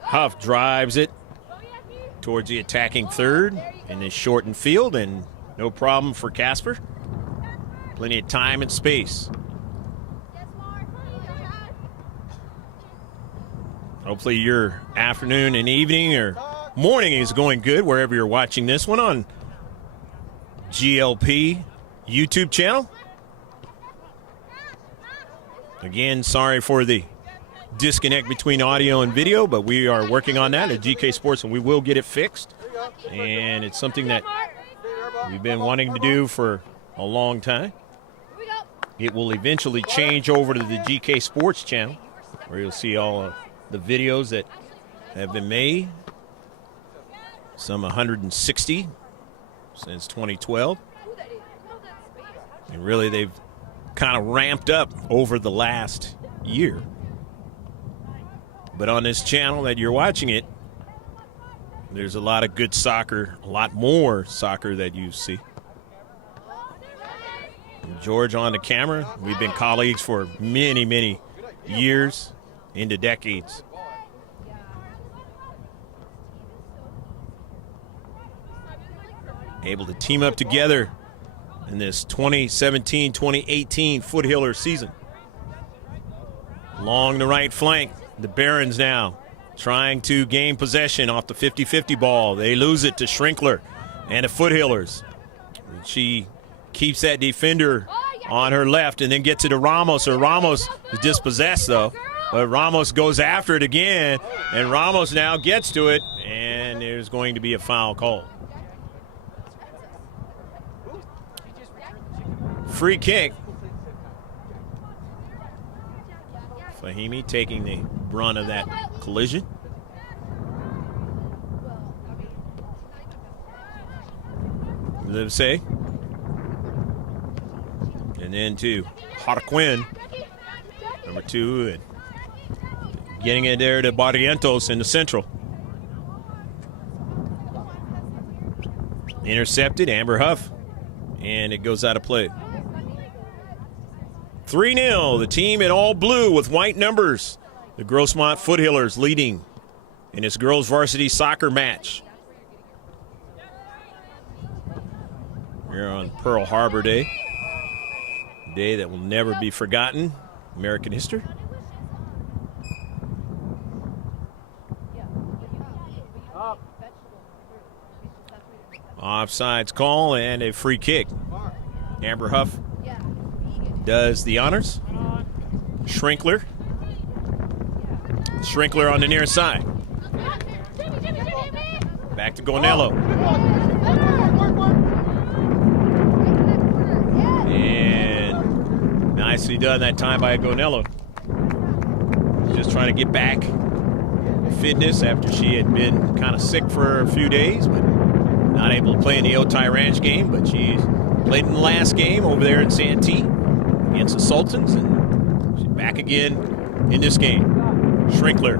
Huff drives it towards the attacking third in this shortened field, and no problem for Casper. Plenty of time and space. Hopefully your afternoon and evening or morning is going good wherever you're watching this one on GLP YouTube channel. Again, sorry for the disconnect between audio and video, but we are working on that at GK Sports, and we will get it fixed. And it's something that we've been wanting to do for a long time. It will eventually change over to the GK Sports channel, where you'll see all of the videos that have been made, some 160 since 2012. And really, they've kind of ramped up over the last year. But on this channel that you're watching it, there's a lot of good soccer, a lot more soccer that you see. And George on the camera. We've been colleagues for many, many years, into decades. Able to team up together in this 2017-2018 Foothiller season. Along the right flank, the Barons now trying to gain possession off the 50-50 ball. They lose it to Schrinkler and the Foothillers. She keeps that defender on her left and then gets it to Ramos. Or Ramos is dispossessed, though. But Ramos goes after it again, and Ramos now gets to it, and there's going to be a foul call. Free kick. Fahimi taking the brunt of that collision. Livesey. And then to Harquin, number 2, and getting it there to Barrientos in the central. Intercepted, Amber Huff, and it goes out of play. 3-0, the team in all blue with white numbers. The Grossmont Foothillers leading in this girls varsity soccer match. Here on Pearl Harbor Day. A day that will never be forgotten. American history. Offsides call and a free kick. Amber Huff does the honors. Schrinkler. Schrinkler on the near side. Back to Gonello. And nicely done that time by Gonello. Just trying to get back fitness after she had been kind of sick for a few days, but not able to play in the Otay Ranch game. But she played in the last game over there in Santee against the Sultans, and she's back again in this game. Schrinkler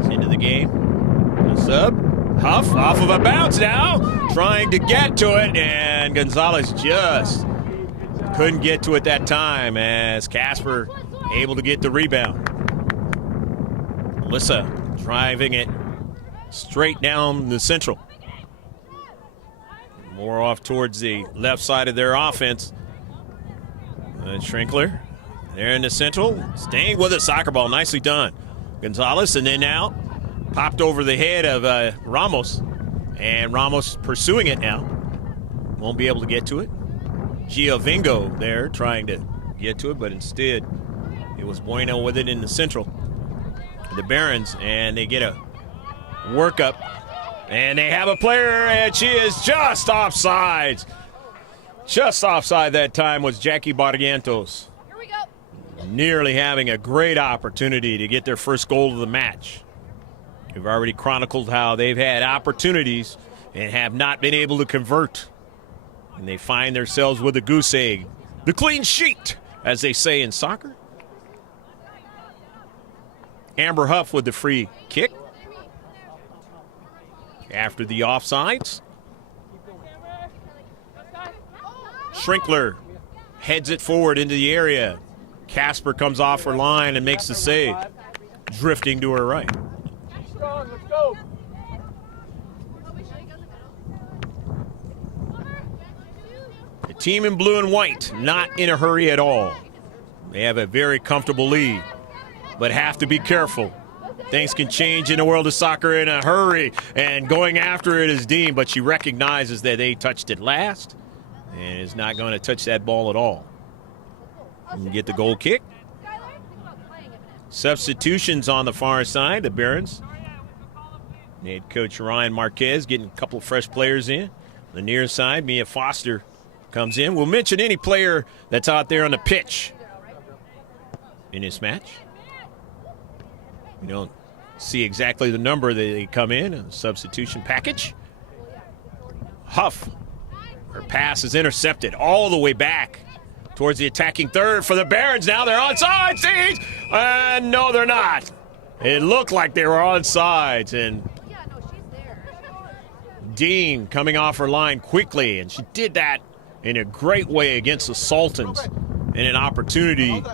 is into the game. A sub. Huff off of a bounce now, trying to get to it, and Gonzalez just couldn't get to it that time as Casper able to get the rebound. Melissa driving it straight down the central. More off towards the left side of their offense. Schrinkler there in the central, staying with a soccer ball. Nicely done. Gonzalez, and then now popped over the head of Ramos, and Ramos pursuing it now. Won't be able to get to it. Giovingo there trying to get to it, but instead it was Bueno with it in the central. The Barons, and they get a workup, and they have a player, and she is just offsides. Just offside that time was Jackie Barrientos. Here we go. Nearly having a great opportunity to get their first goal of the match. We've already chronicled how they've had opportunities and have not been able to convert. And they find themselves with a goose egg. The clean sheet, as they say in soccer. Amber Huff with the free kick after the offsides. Schrinkler heads it forward into the area. Casper comes off her line and makes the save, drifting to her right. Strong, let's go. The team in blue and white, not in a hurry at all. They have a very comfortable lead, but have to be careful. Things can change in the world of soccer in a hurry, and going after it is Dean, but she recognizes that they touched it last and is not going to touch that ball at all. And get the goal kick. Substitutions on the far side, the Barons. Head coach Ryan Marquez getting a couple of fresh players in. The near side, Mia Foster comes in. We'll mention any player that's out there on the pitch in this match. We don't see exactly the number that they come in a substitution package. Huff, her pass is intercepted all the way back towards the attacking third for the Barons. Now they're onside, Steve! And no, they're not. It looked like they were onside, and Dean coming off her line quickly, and she did that in a great way against the Sultans, and an opportunity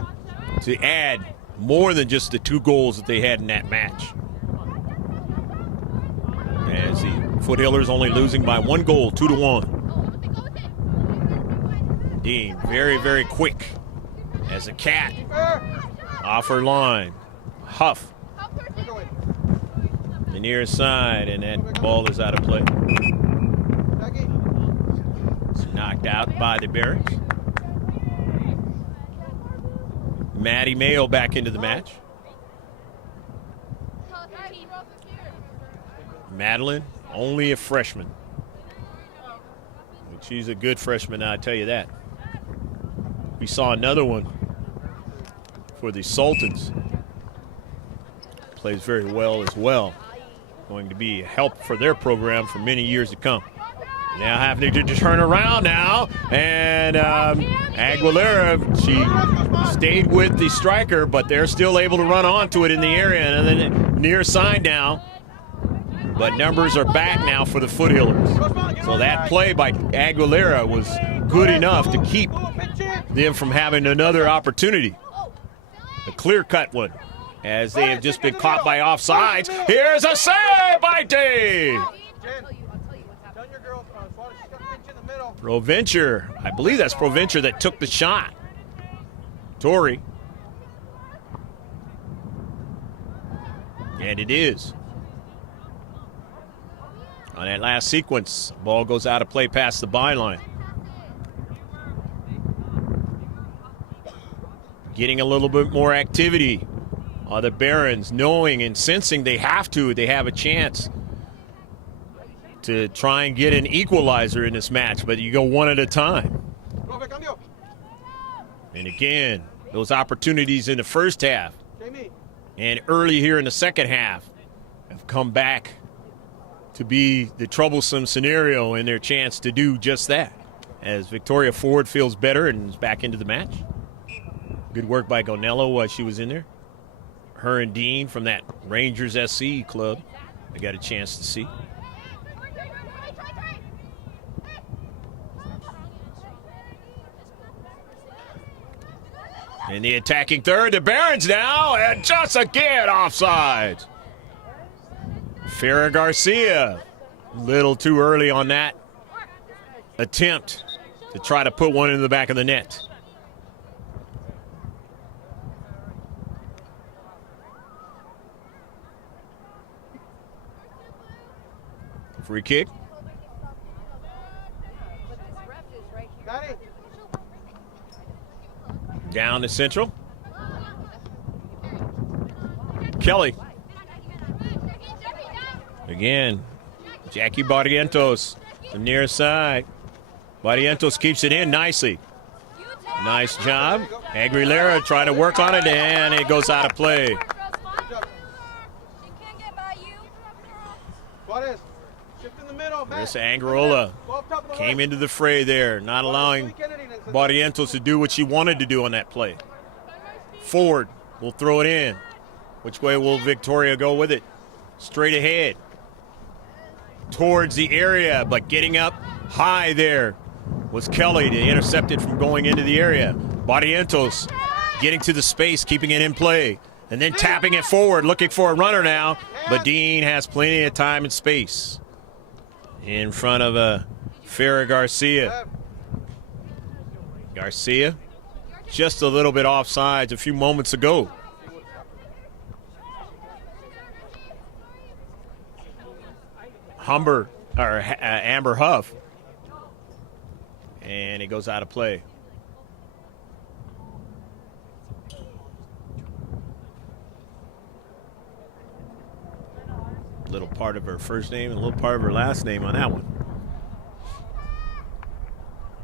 to add more than just the 2 goals that they had in that match. As the Foothillers only losing by 1 goal, 2-1. Dean very, very quick as a cat off her line. Huff the near side, and that ball is out of play. It's knocked out by the Barons. Maddie Mayo back into the match. Madeline, only a freshman. But she's a good freshman, I'll tell you that. We saw another one for the Sultans. Plays very well as well. Going to be a help for their program for many years to come. Now having to turn around now, and Aguilera, she stayed with the striker, but they're still able to run onto it in the area, and then near side now. But numbers are back now for the Foothillers. So that play by Aguilera was good enough to keep them from having another opportunity. A clear-cut one, as they have just been caught by offsides. Here's a save by Dave. Proventure, I believe that's Proventure that took the shot. Torrey. And it is. On that last sequence, ball goes out of play past the byline. Getting a little bit more activity on the Barons, knowing and sensing they have a chance to try and get an equalizer in this match, but you go one at a time. And again, those opportunities in the first half and early here in the second half have come back to be the troublesome scenario in their chance to do just that. As Victoria Ford feels better and is back into the match. Good work by Gonello while she was in there. Her and Dean from that Rangers SC club, I got a chance to see. In the attacking third, the Barons now, and just again offside. Farrah Garcia, a little too early on that attempt to try to put one in the back of the net. Free kick. Down to Central. Kelly. Again, Jackie Barrientos, the near side. Barrientos keeps it in nicely. Nice job. Aguilera trying to work on it, and it goes out of play. Marissa Angarola came into the fray there, not allowing Barrientos to do what she wanted to do on that play. Ford will throw it in. Which way will Victoria go with it? Straight ahead. Towards the area, but getting up high there was Kelly to intercept it from going into the area. Barrientos getting to the space, keeping it in play, and then tapping it forward, looking for a runner now, but Dean has plenty of time and space in front of Farrah Garcia. Garcia just a little bit offsides a few moments ago. Amber Huff, and it goes out of play. A little part of her first name and a little part of her last name on that one.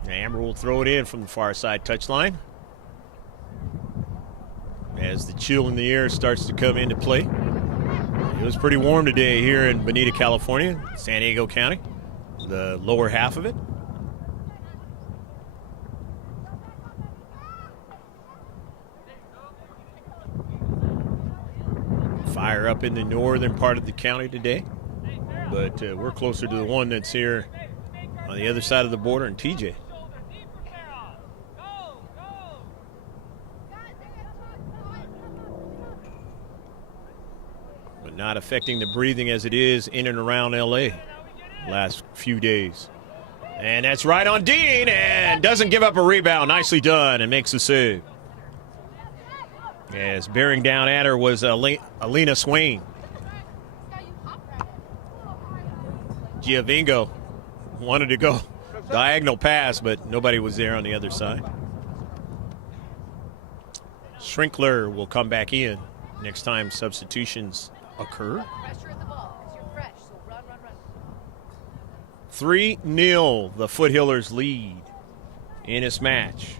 Amber will throw it in from the far side touchline as the chill in the air starts to come into play. It was pretty warm today here in Bonita, California, San Diego County, the lower half of it. Fire up in the northern part of the county today, but we're closer to the one that's here on the other side of the border in TJ. But not affecting the breathing as it is in and around LA last few days. And that's right on Dean, and doesn't give up a rebound. Nicely done, and makes the save. As bearing down at her was Alina Swain. Giovingo wanted to go diagonal pass, but nobody was there on the other side. Schrinkler will come back in next time substitutions occur. 3-0, the Foothillers lead in this match,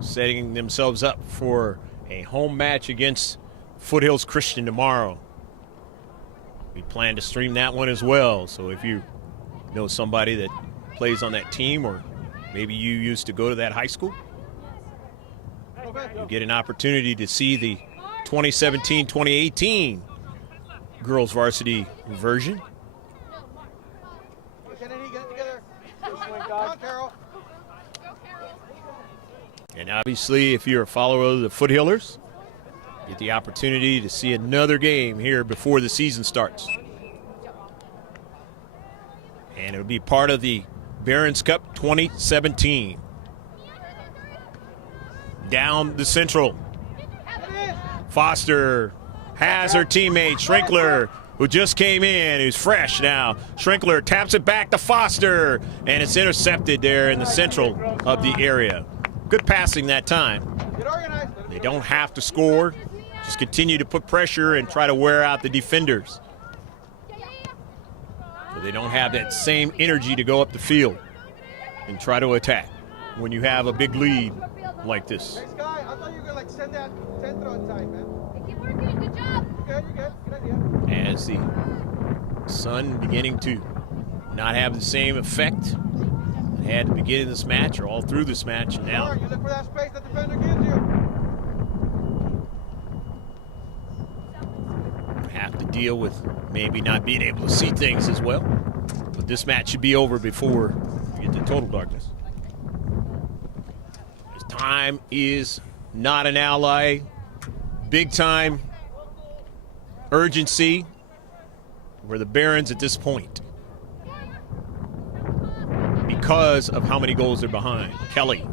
setting themselves up for a home match against Foothills Christian tomorrow. We plan to stream that one as well, so if you know somebody that plays on that team, or maybe you used to go to that high school, you get an opportunity to see the 2017-2018 girls varsity version. And obviously, if you're a follower of the Foothillers, get the opportunity to see another game here before the season starts. And it'll be part of the Barron's Cup 2017. Down the Central. Foster has her teammate, Schrinkler, who just came in, who's fresh now. Schrinkler taps it back to Foster, and it's intercepted there in the central of the area. Good passing that time. Get organized. They don't have to score. Just continue to put pressure and try to wear out the defenders. So they don't have that same energy to go up the field and try to attack when you have a big lead like this. Next guy, I thought you were going to send that centro inside, man. Keep working. Good job. You're good. Good idea. As the sun beginning to not have the same effect it had at the beginning of this match or all through this match. And now You look for that space that the defender gives you. have to deal with maybe not being able to see things as well. But this match should be over before you get to total darkness. This time is not an ally. Big time urgency where the Barons at this point, because of how many goals they're behind. Kelly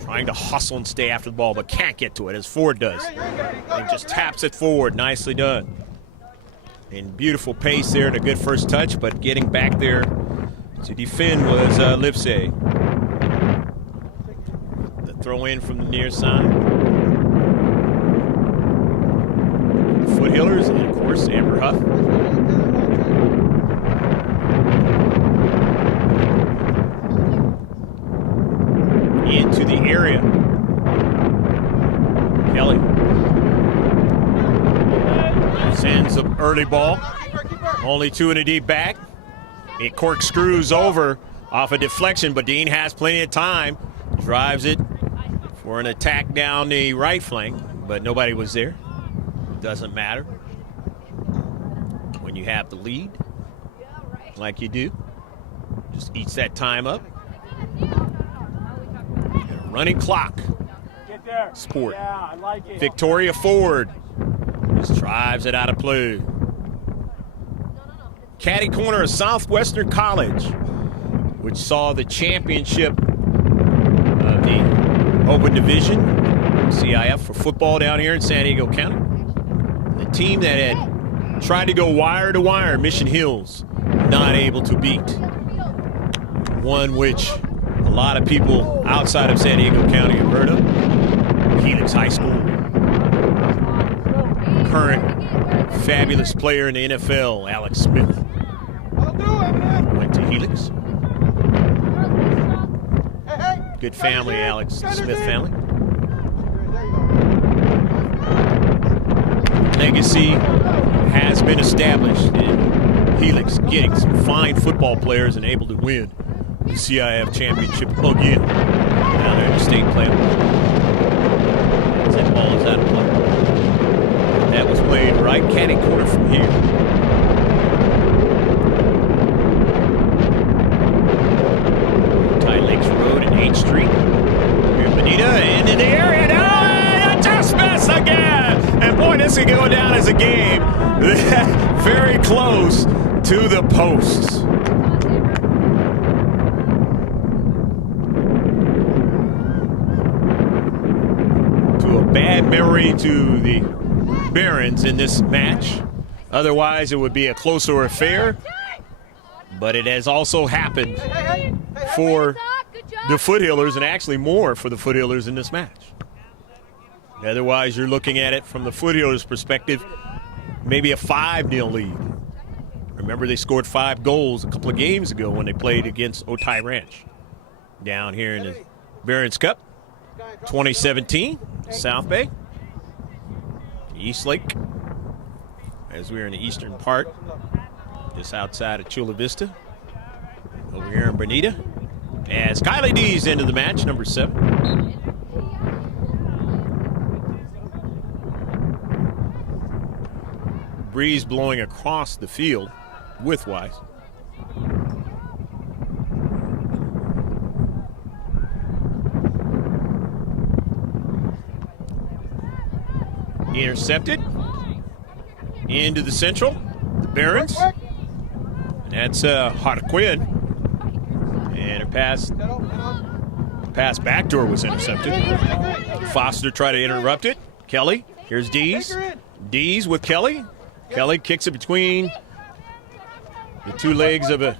trying to hustle and stay after the ball, but can't get to it as Ford does. And just taps it forward. Nicely done. And beautiful pace there and a good first touch, but getting back there to defend was Livesey. The throw in from the near side. The Foothillers, and of course, Amber Huff. Into the area. Kelly sends an early ball. Only two in a deep back. It corkscrews over off a deflection, but Dean has plenty of time. Drives it for an attack down the right flank, but nobody was there. Doesn't matter. When you have the lead, like you do, just eats that time up. Running clock. Get there. Sport. Yeah, I like it. Victoria Ford just drives it out of play. Caddy corner of Southwestern College, which saw the championship of the Open Division, CIF for football down here in San Diego County. The team that had tried to go wire to wire, Mission Hills, not able to beat. One which a lot of people outside of San Diego County have heard of. Helix High School. Current fabulous player in the NFL, Alex Smith. Went to Helix. Good family, Alex Smith family. Legacy has been established in Helix, getting some fine football players and able to win the CIF championship again. Now they're in the state playoff. That ball is out of play. That was played right caddy corner from here. Tide Lakes Road and 8th Street. Here, Bonita into the area. No, just miss again. And boy, this is going down as a game. Very close to the posts. Bad memory to the Barons in this match. Otherwise, it would be a closer affair. But it has also happened for the Foothillers, and actually more for the Foothillers in this match. Otherwise, you're looking at it from the Foothillers' perspective, maybe a 5-0 lead. Remember, they scored 5 goals a couple of games ago when they played against Otay Ranch down here in the Barons Cup. 2017, South Bay, East Lake, as we're in the eastern part, just outside of Chula Vista, over here in Bonita, as Kylie D's into the match, number 7. Breeze blowing across the field, widthwise. Intercepted into the central, the Barons. And that's Harquin. And her pass backdoor was intercepted. Foster tried to interrupt it. Kelly, here's Dees. D's with Kelly. Kelly kicks it between the two legs of a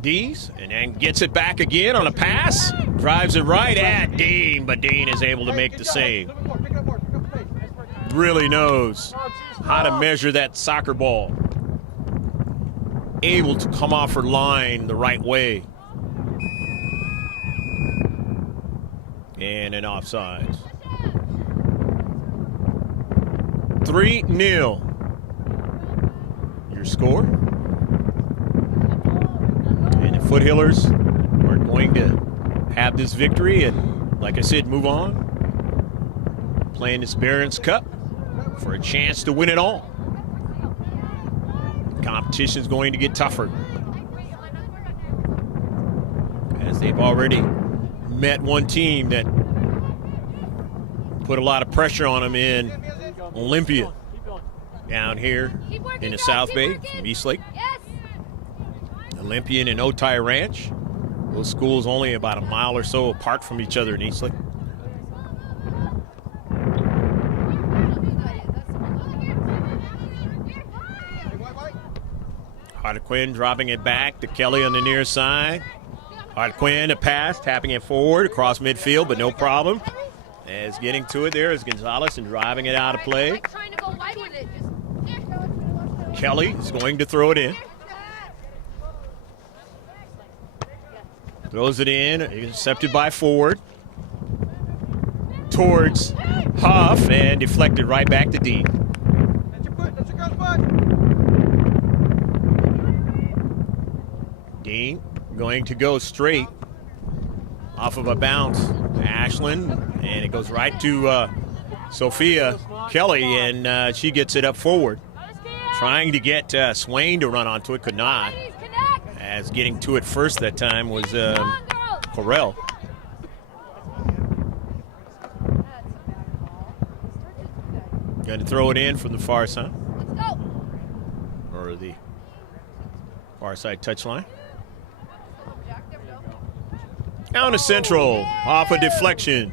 D's and then gets it back again on a pass. Drives it right at Dean, but Dean is able to make the save. Really knows how to measure that soccer ball. Able to come off her line the right way. And an offsides. 3-0. Your score. And the Foothillers are going to have this victory and, like I said, move on. Playing this Barron's Cup for a chance to win it all. Competition is going to get tougher, as they've already met one team that put a lot of pressure on them in Olympia down here in the South Bay from Eastlake. Olympian and Otay Ranch. Those schools only about a mile or so apart from each other in Eastlake. Harlequin dropping it back to Kelly on the near side. Harlequin a pass, tapping it forward across midfield, but no problem. As getting to it there is Gonzalez and driving it out of play. Kelly is going to throw it in. Throws it in, intercepted by Ford. Towards Huff and deflected right back to Dean. That's your girl's butt. Dean going to go straight off of a bounce to Ashland, and it goes right to Sophia Kelly, and she gets it up forward. Trying to get Swain to run onto it, could not. As getting to it first that time was Correll. Going to throw it in from the far side. Or the far side touchline. Down to Central, off a deflection.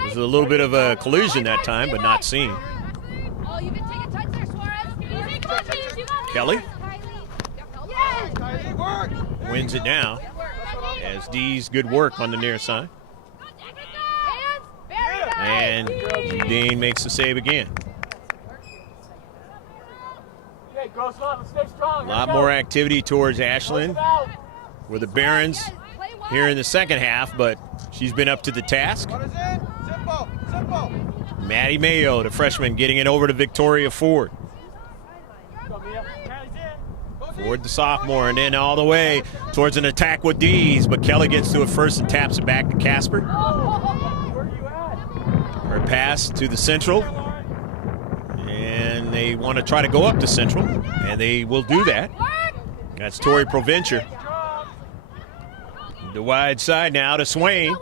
There's a little bit of a collision that time, but not seen. Kelly wins it now as D's good work on the near side. And Dean makes the save again. A lot more activity towards Ashland with the Barons here in the second half, but she's been up to the task. Maddie Mayo, the freshman, getting it over to Victoria Ford. Ford, the sophomore, and then all the way towards an attack with D's, but Kelly gets to it first and taps it back to Casper. Her pass to the Central, and they want to try to go up to Central, and they will do that. That's Tori Provencher. The wide side now to Swain.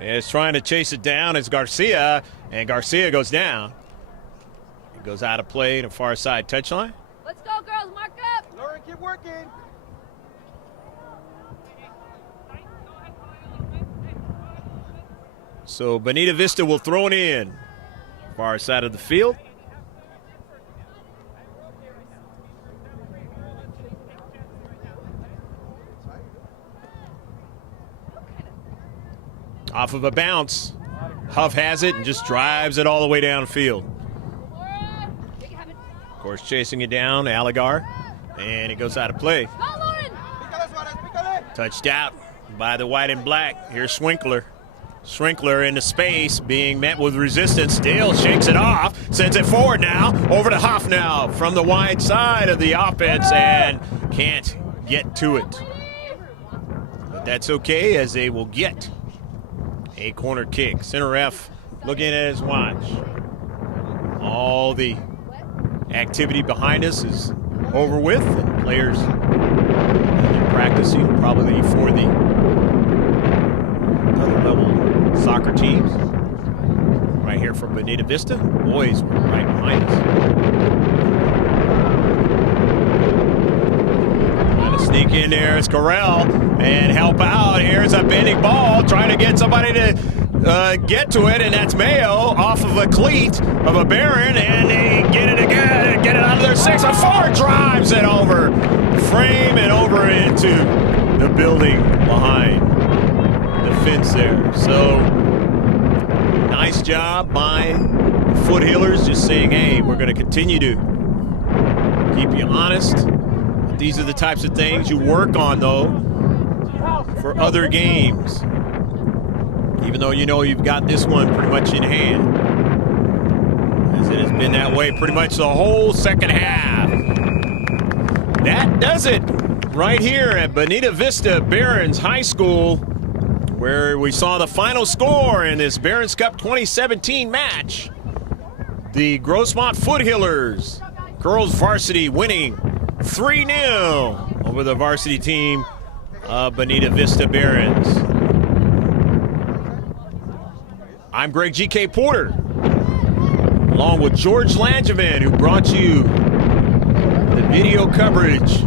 Is trying to chase it down as Garcia, and Garcia goes down. It goes out of play to far side touchline. Let's go, girls. Mark up. Lauren, keep working. So Bonita Vista will throw it in. Far side of the field. Off of a bounce. Huff has it and just drives it all the way downfield. Of course, chasing it down, Allegar. And it goes out of play. Touched out by the white and black. Here's Swinkler. Swinkler into space, being met with resistance. Still shakes it off. Sends it forward now. Over to Huff now from the wide side of the offense and can't get to it. But that's okay, as they will get a corner kick. Center ref looking at his watch. All the activity behind us is over with, and players practicing probably for the other level soccer teams. Right here from Bonita Vista. Boys were right behind us. Trying to sneak in there is Correll and help out. Here's a bending ball, trying to get somebody to get to it, and that's Mayo off of a cleat of a Baron, and they get it again, get it out of their 6-4, drives it over frame and over into the building behind the fence there. So nice job by the Foot Healers, just saying, hey, we're going to continue to keep you honest. These are the types of things you work on, though, for other games. Even though you know you've got this one pretty much in hand. As it has been that way pretty much the whole second half. That does it right here at Bonita Vista Barons High School, where we saw the final score in this Barons Cup 2017 match. The Grossmont Foot Healers girls varsity winning 3-0 over the varsity team of Bonita Vista Barons. I'm Greg G.K. Porter, along with George Langevin, who brought you the video coverage.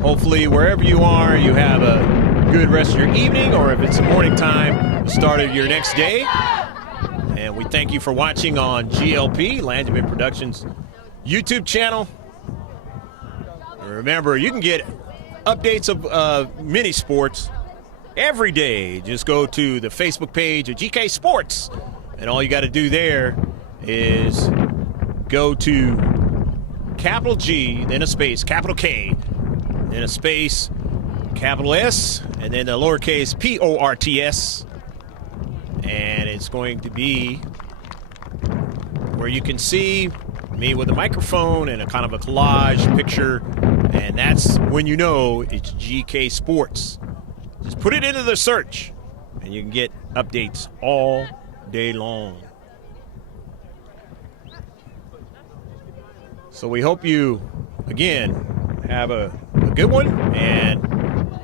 Hopefully, wherever you are, you have a good rest of your evening, or if it's the morning time, the start of your next day. And we thank you for watching on GLP, Langevin Productions YouTube channel. And remember, you can get updates of mini sports every day. Just go to the Facebook page of GK Sports, and all you got to do there is go to capital G, then a space, capital K, then a space, capital S, and then the lowercase PORTS, and it's going to be where you can see me with a microphone and a kind of a collage picture, and that's when you know it's GK Sports. Just put it into the search, and you can get updates all day long. So we hope you, again, have a good one. And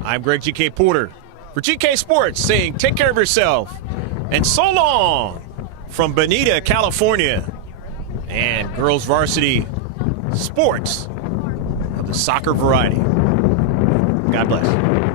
I'm Greg G.K. Porter for GK Sports saying take care of yourself. And so long from Bonita, California, and girls varsity sports of the soccer variety. God bless.